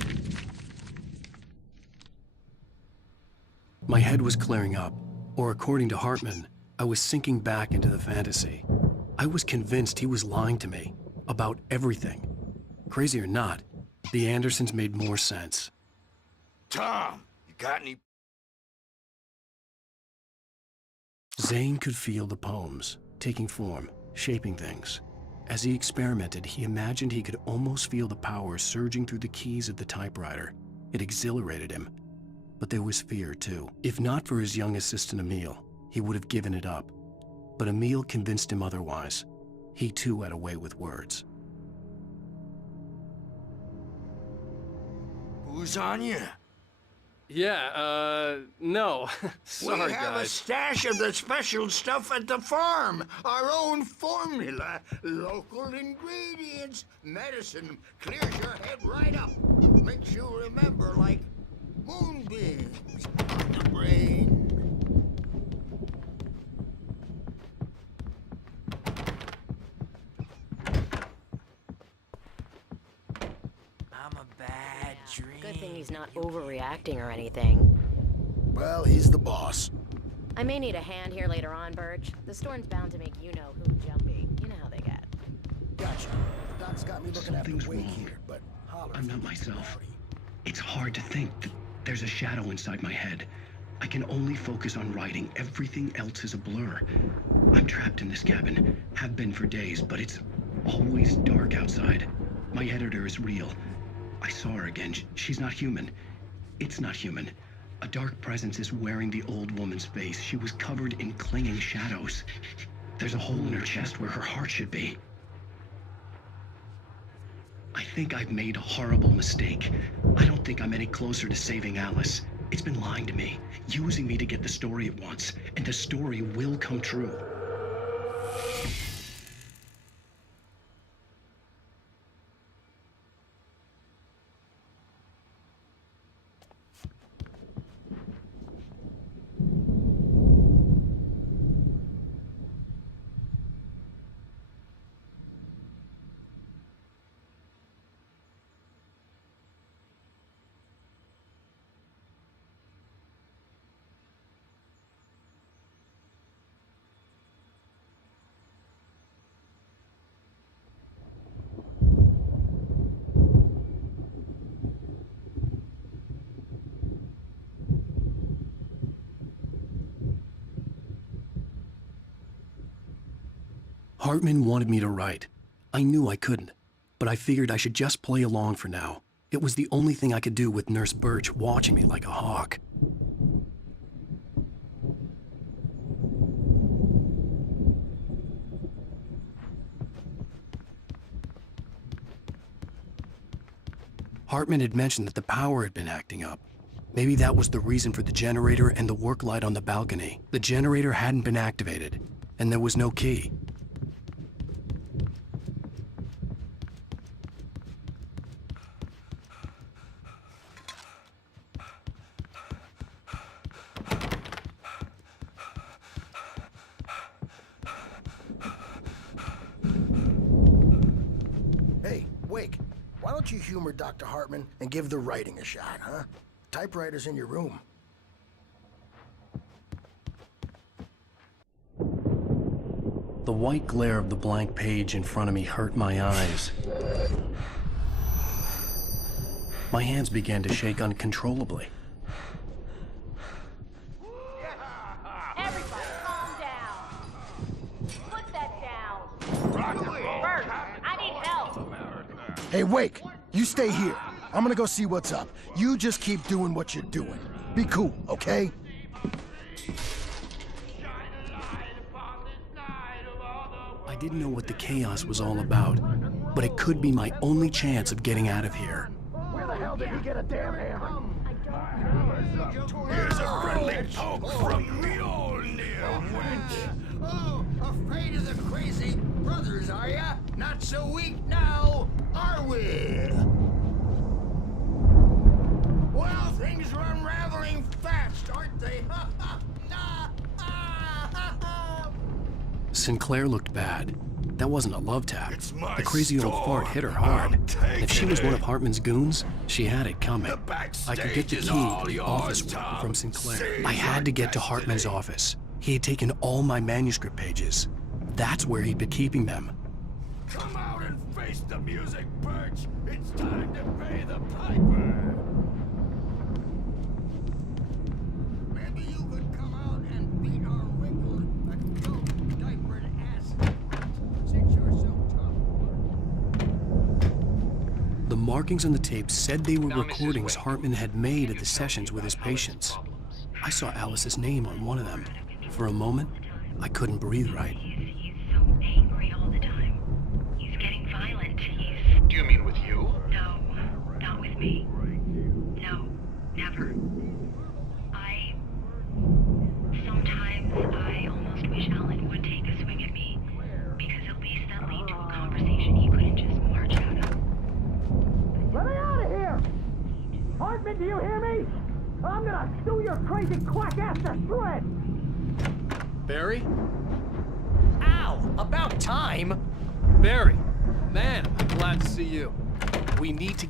My head was clearing up, or according to Hartman, I was sinking back into the fantasy. I was convinced he was lying to me about everything. Crazy or not, the Andersons made more sense. Tom, you got any... Zane could feel the poems, taking form, shaping things. As he experimented, he imagined he could almost feel the power surging through the keys of the typewriter. It exhilarated him. But there was fear, too. If not for his young assistant Emil, he would have given it up. But Emil convinced him otherwise. He too had a way with words. Who's on you? Yeah, no. Sorry, we have guys. a stash of the special stuff at the farm. Our own formula. Local ingredients. Medicine clears your head right up. Makes you remember like moonbeams on the brain. I'm a bad dream. Good thing he's not overreacting or anything. Well, he's the boss. I may need a hand here later on, Birch. The storm's bound to make you-know-who jumpy. You know how they get. Gotcha. The doc's got me looking after Something's Wake wrong. here, but holler. I'm not myself. It's hard to think that there's a shadow inside my head. I can only focus on writing. Everything else is a blur. I'm trapped in this cabin. Have been for days, but it's always dark outside. My editor is real. I saw her again. She's not human. It's not human. A dark presence is wearing the old woman's face. She was covered in clinging shadows. There's a hole in her chest where her heart should be. I think I've made a horrible mistake. I don't think I'm any closer to saving Alice. It's been lying to me, using me to get the story it wants, and the story will come true. Hartman wanted me to write. I knew I couldn't, but I figured I should just play along for now. It was the only thing I could do with Nurse Birch watching me like a hawk. Hartman had mentioned that the power had been acting up. Maybe that was the reason for the generator and the work light on the balcony. The generator hadn't been activated, and there was no key. Hey, Wake, why don't you humor Dr. Hartman and give the writing a shot, huh? Typewriter's in your room. The white glare of the blank page in front of me hurt my eyes. My hands began to shake uncontrollably. Everybody, calm down. Put that down. Birch, I need help. Hey, Wake, you stay here. I'm gonna go see what's up. You just keep doing what you're doing. Be cool, okay? I didn't know what the chaos was all about, but it could be my only chance of getting out of here. Where the hell did he get a damn hammer? Here's a friendly poke from the old near wench. Oh, afraid of the crazy brothers, are ya? Not so weak now, are we? Well, things are unraveling fast, aren't they? Sinclair looked bad. That wasn't a love tap. It's my The crazy old store. fart hit her hard. I'm taking If she was one it. of Hartman's goons, she had it coming. The I could get the backstage is key all to the yours, office Tom. from Sinclair. Seize I had to your get to Hartman's destiny. office. He had taken all my manuscript pages. That's where he'd been keeping them. Come out and face the music, Birch. It's time to pay the piper. Maybe you could come out and beat our wrinkled, adult, diapered ass. Since you're so tough. The The markings on the tape said they were recordings Hartman had made at the sessions with his patients. I saw Alice's name on one of them. For a moment, I couldn't breathe right. He's so angry all the time. He's getting violent. Do you mean with you? No, not with me. No, never. Sometimes I almost wish Alan would take a swing at me, because at least that lead to a conversation he couldn't just march out of. Let me out of here! Hartman, do you hear me? I'm gonna sue your crazy quack ass to shreds! Barry? Ow! About time! Barry, man, I'm glad to see you. We need to...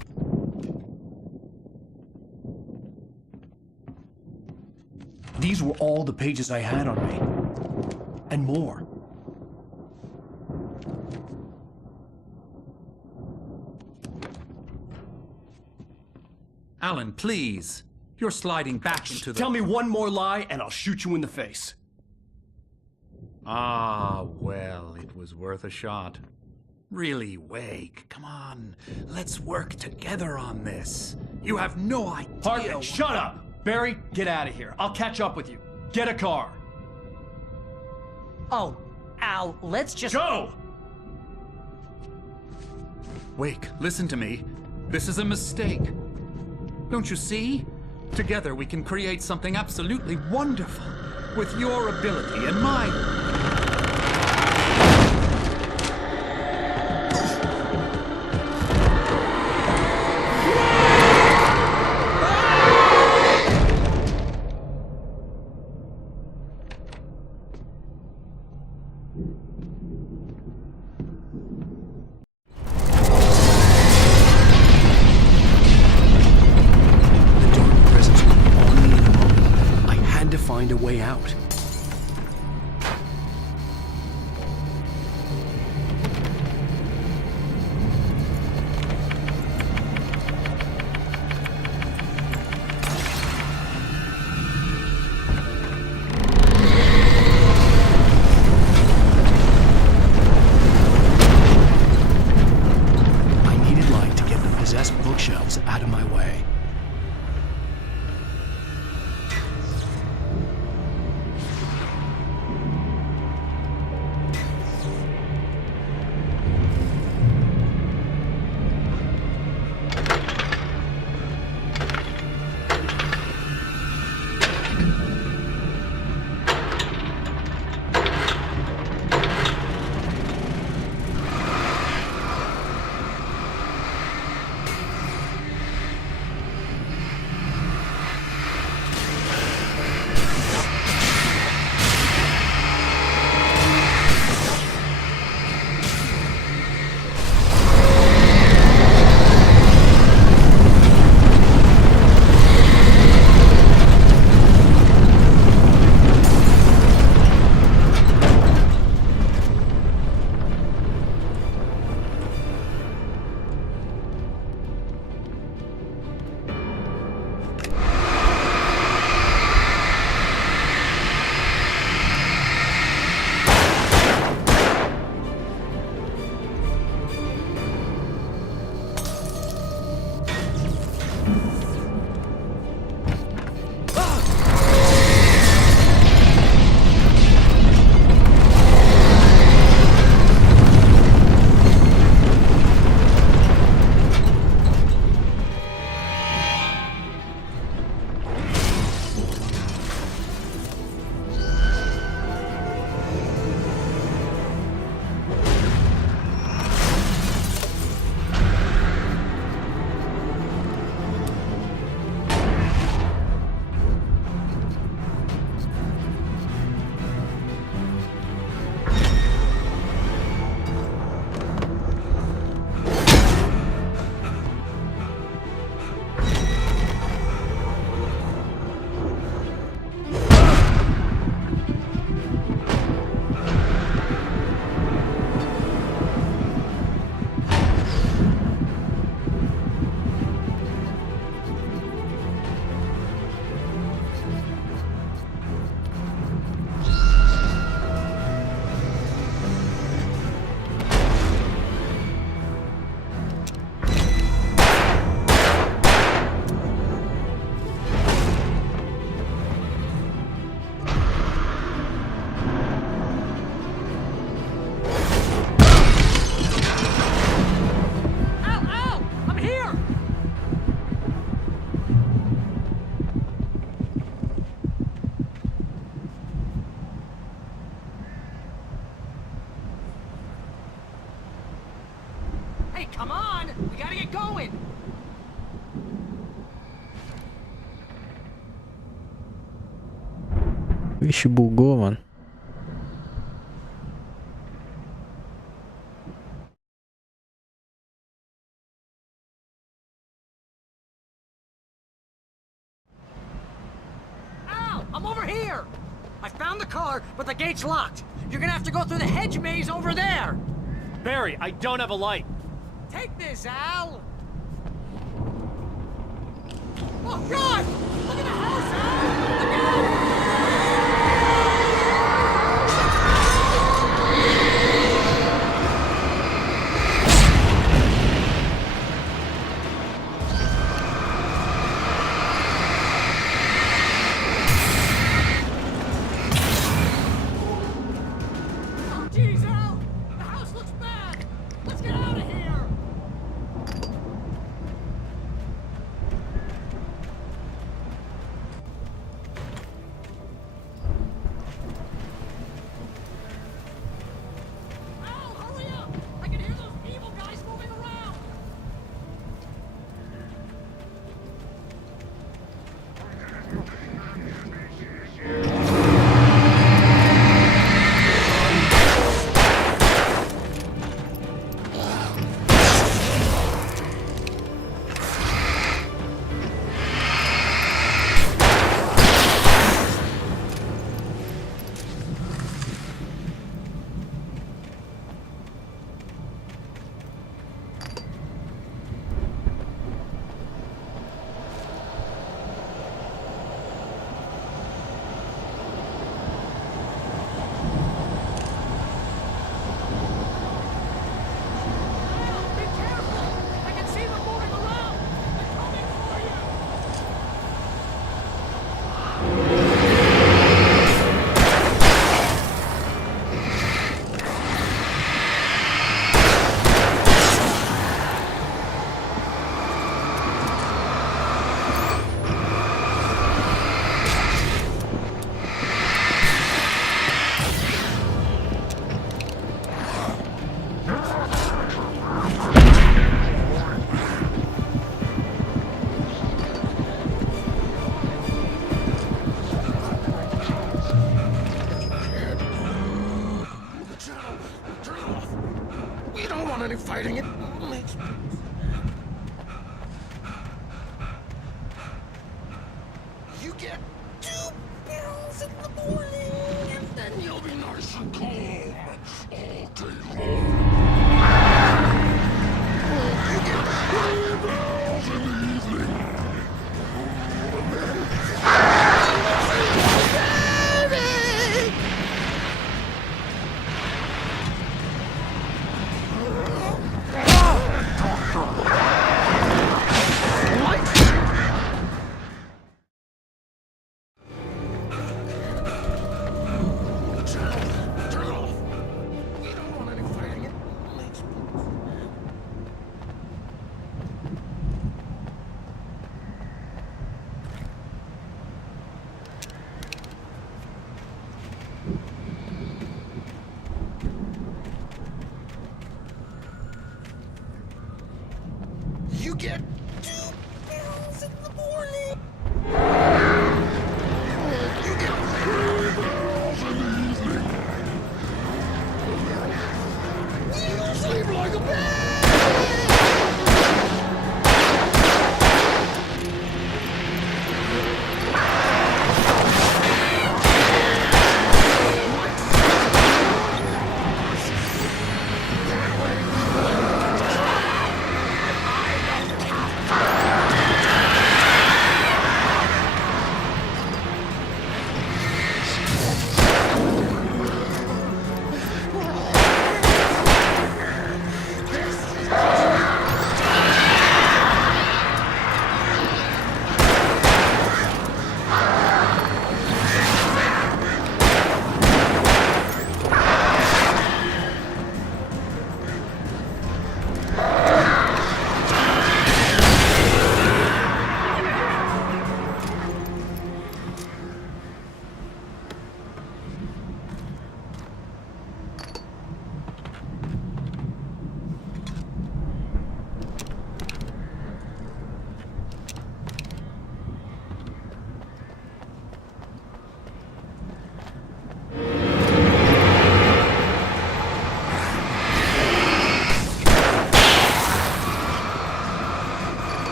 These were all the pages I had on me. And more. Alan, please. You're sliding back into the... Tell me one more lie and I'll shoot you in the face. Ah, well, it was worth a shot. Really, Wake, come on. Let's work together on this. You have no idea... Hartman, shut up! Barry, get out of here. I'll catch up with you. Get a car. Oh, Al, let's just... Go! Wake, listen to me. This is a mistake. Don't you see? Together we can create something absolutely wonderful. With your ability and mine. Find a way out. Okay, come on. We gotta get going. Vixe, bugou, mano. Al, I'm over here. I found the car, but the gate's locked. You're gonna have to go through the hedge maze over there. Barry, I don't have a light. Take this, Al. Oh, God! Look at the house, Al! Look out! Jeez, Al! The house looks bad! Let's get out of here! Al, hurry up! I can hear those evil guys moving around! Be careful! I can see them moving around! They're coming for you! We don't want any fighting. It makes... You get 2 pills in the morning, and then you'll be nice and calm all day long. You get 3 pills in the evening. Baby! Turn it off. We don't want any fighting. It makes... You get 2 pills in the morning. You get 3 pills in the evening. You sleep like a baby.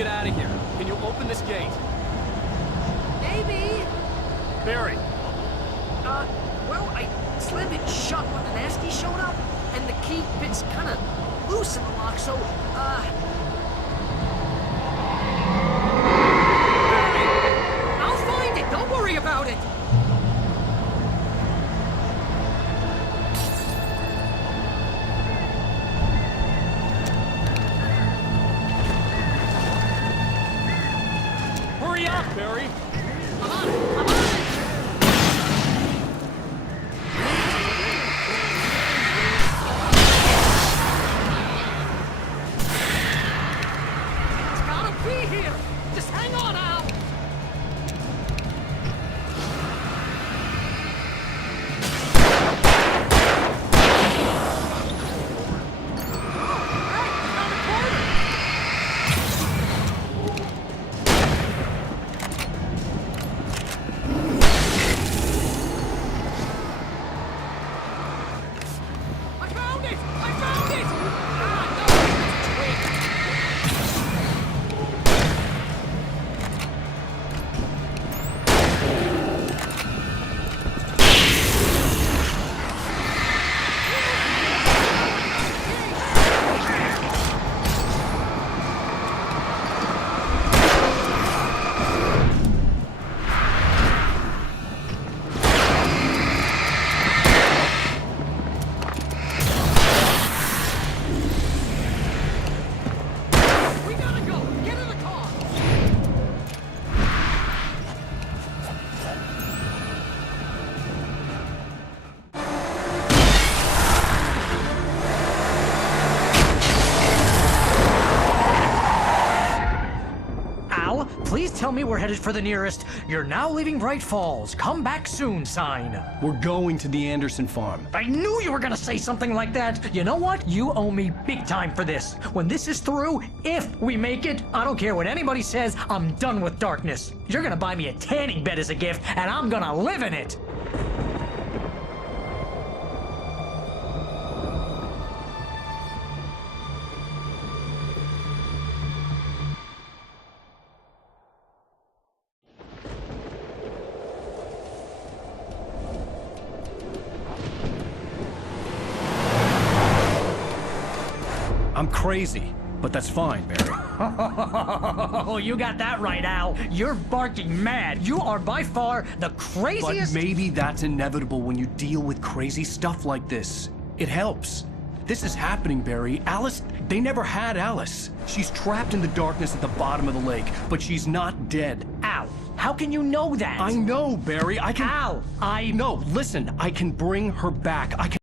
get out of here. Can you open this gate? Maybe. Barry! Well, I slammed it shut when the nasty showed up, and the key fits kind of loose in the lock, so, I'll find it! Don't worry about it! Hurry up, Barry! I'm on it! It's gotta be here! Just hang on, Al! I found it! I found it! Ah, no! It's a twig. We gotta go! Get in the car! Al, please tell me we're headed for the nearest "You're now leaving Bright Falls. Come back soon" sign. We're going to the Anderson farm. I knew you were gonna say something like that. You know what? You owe me big time for this. When this is through, if we make it, I don't care what anybody says, I'm done with darkness. You're gonna buy me a tanning bed as a gift, and I'm gonna live in it. I'm crazy, but that's fine, Barry. Oh, you got that right, Al. You're barking mad. You are by far the But craziest. maybe that's inevitable when you deal with crazy stuff like this. It helps. This is happening, Barry. Alice, they never had Alice. She's trapped in the darkness at the bottom of the lake, but she's not dead. Al, how can you know that? I know, Barry. I can... Al, No, listen. I can bring her back. I can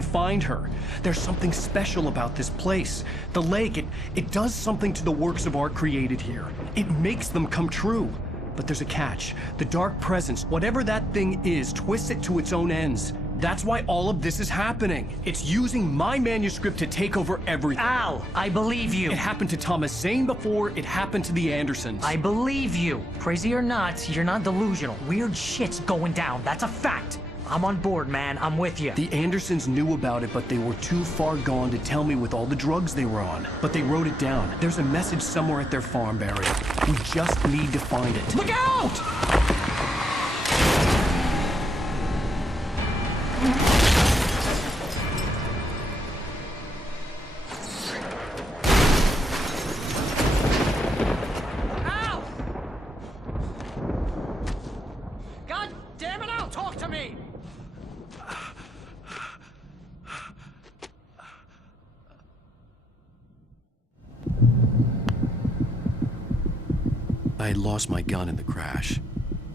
find her. There's something special about this place. The lake, it does something to the works of art created here. It makes them come true. But there's a catch. The dark presence, whatever that thing is, twists it to its own ends. That's why all of this is happening. It's using my manuscript to take over everything. Al, I believe you. It happened to Thomas Zane before, it happened to the Andersons. I believe you. Crazy or not, you're not delusional. Weird shit's going down. That's a fact. I'm on board, man. I'm with you. The Andersons knew about it, but they were too far gone to tell me with all the drugs they were on. But they wrote it down. There's a message somewhere at their farm, Barry. We just need to find it. Look out! Al! God damn it, Al, talk to me! I had lost my gun in the crash.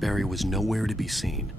Barry was nowhere to be seen.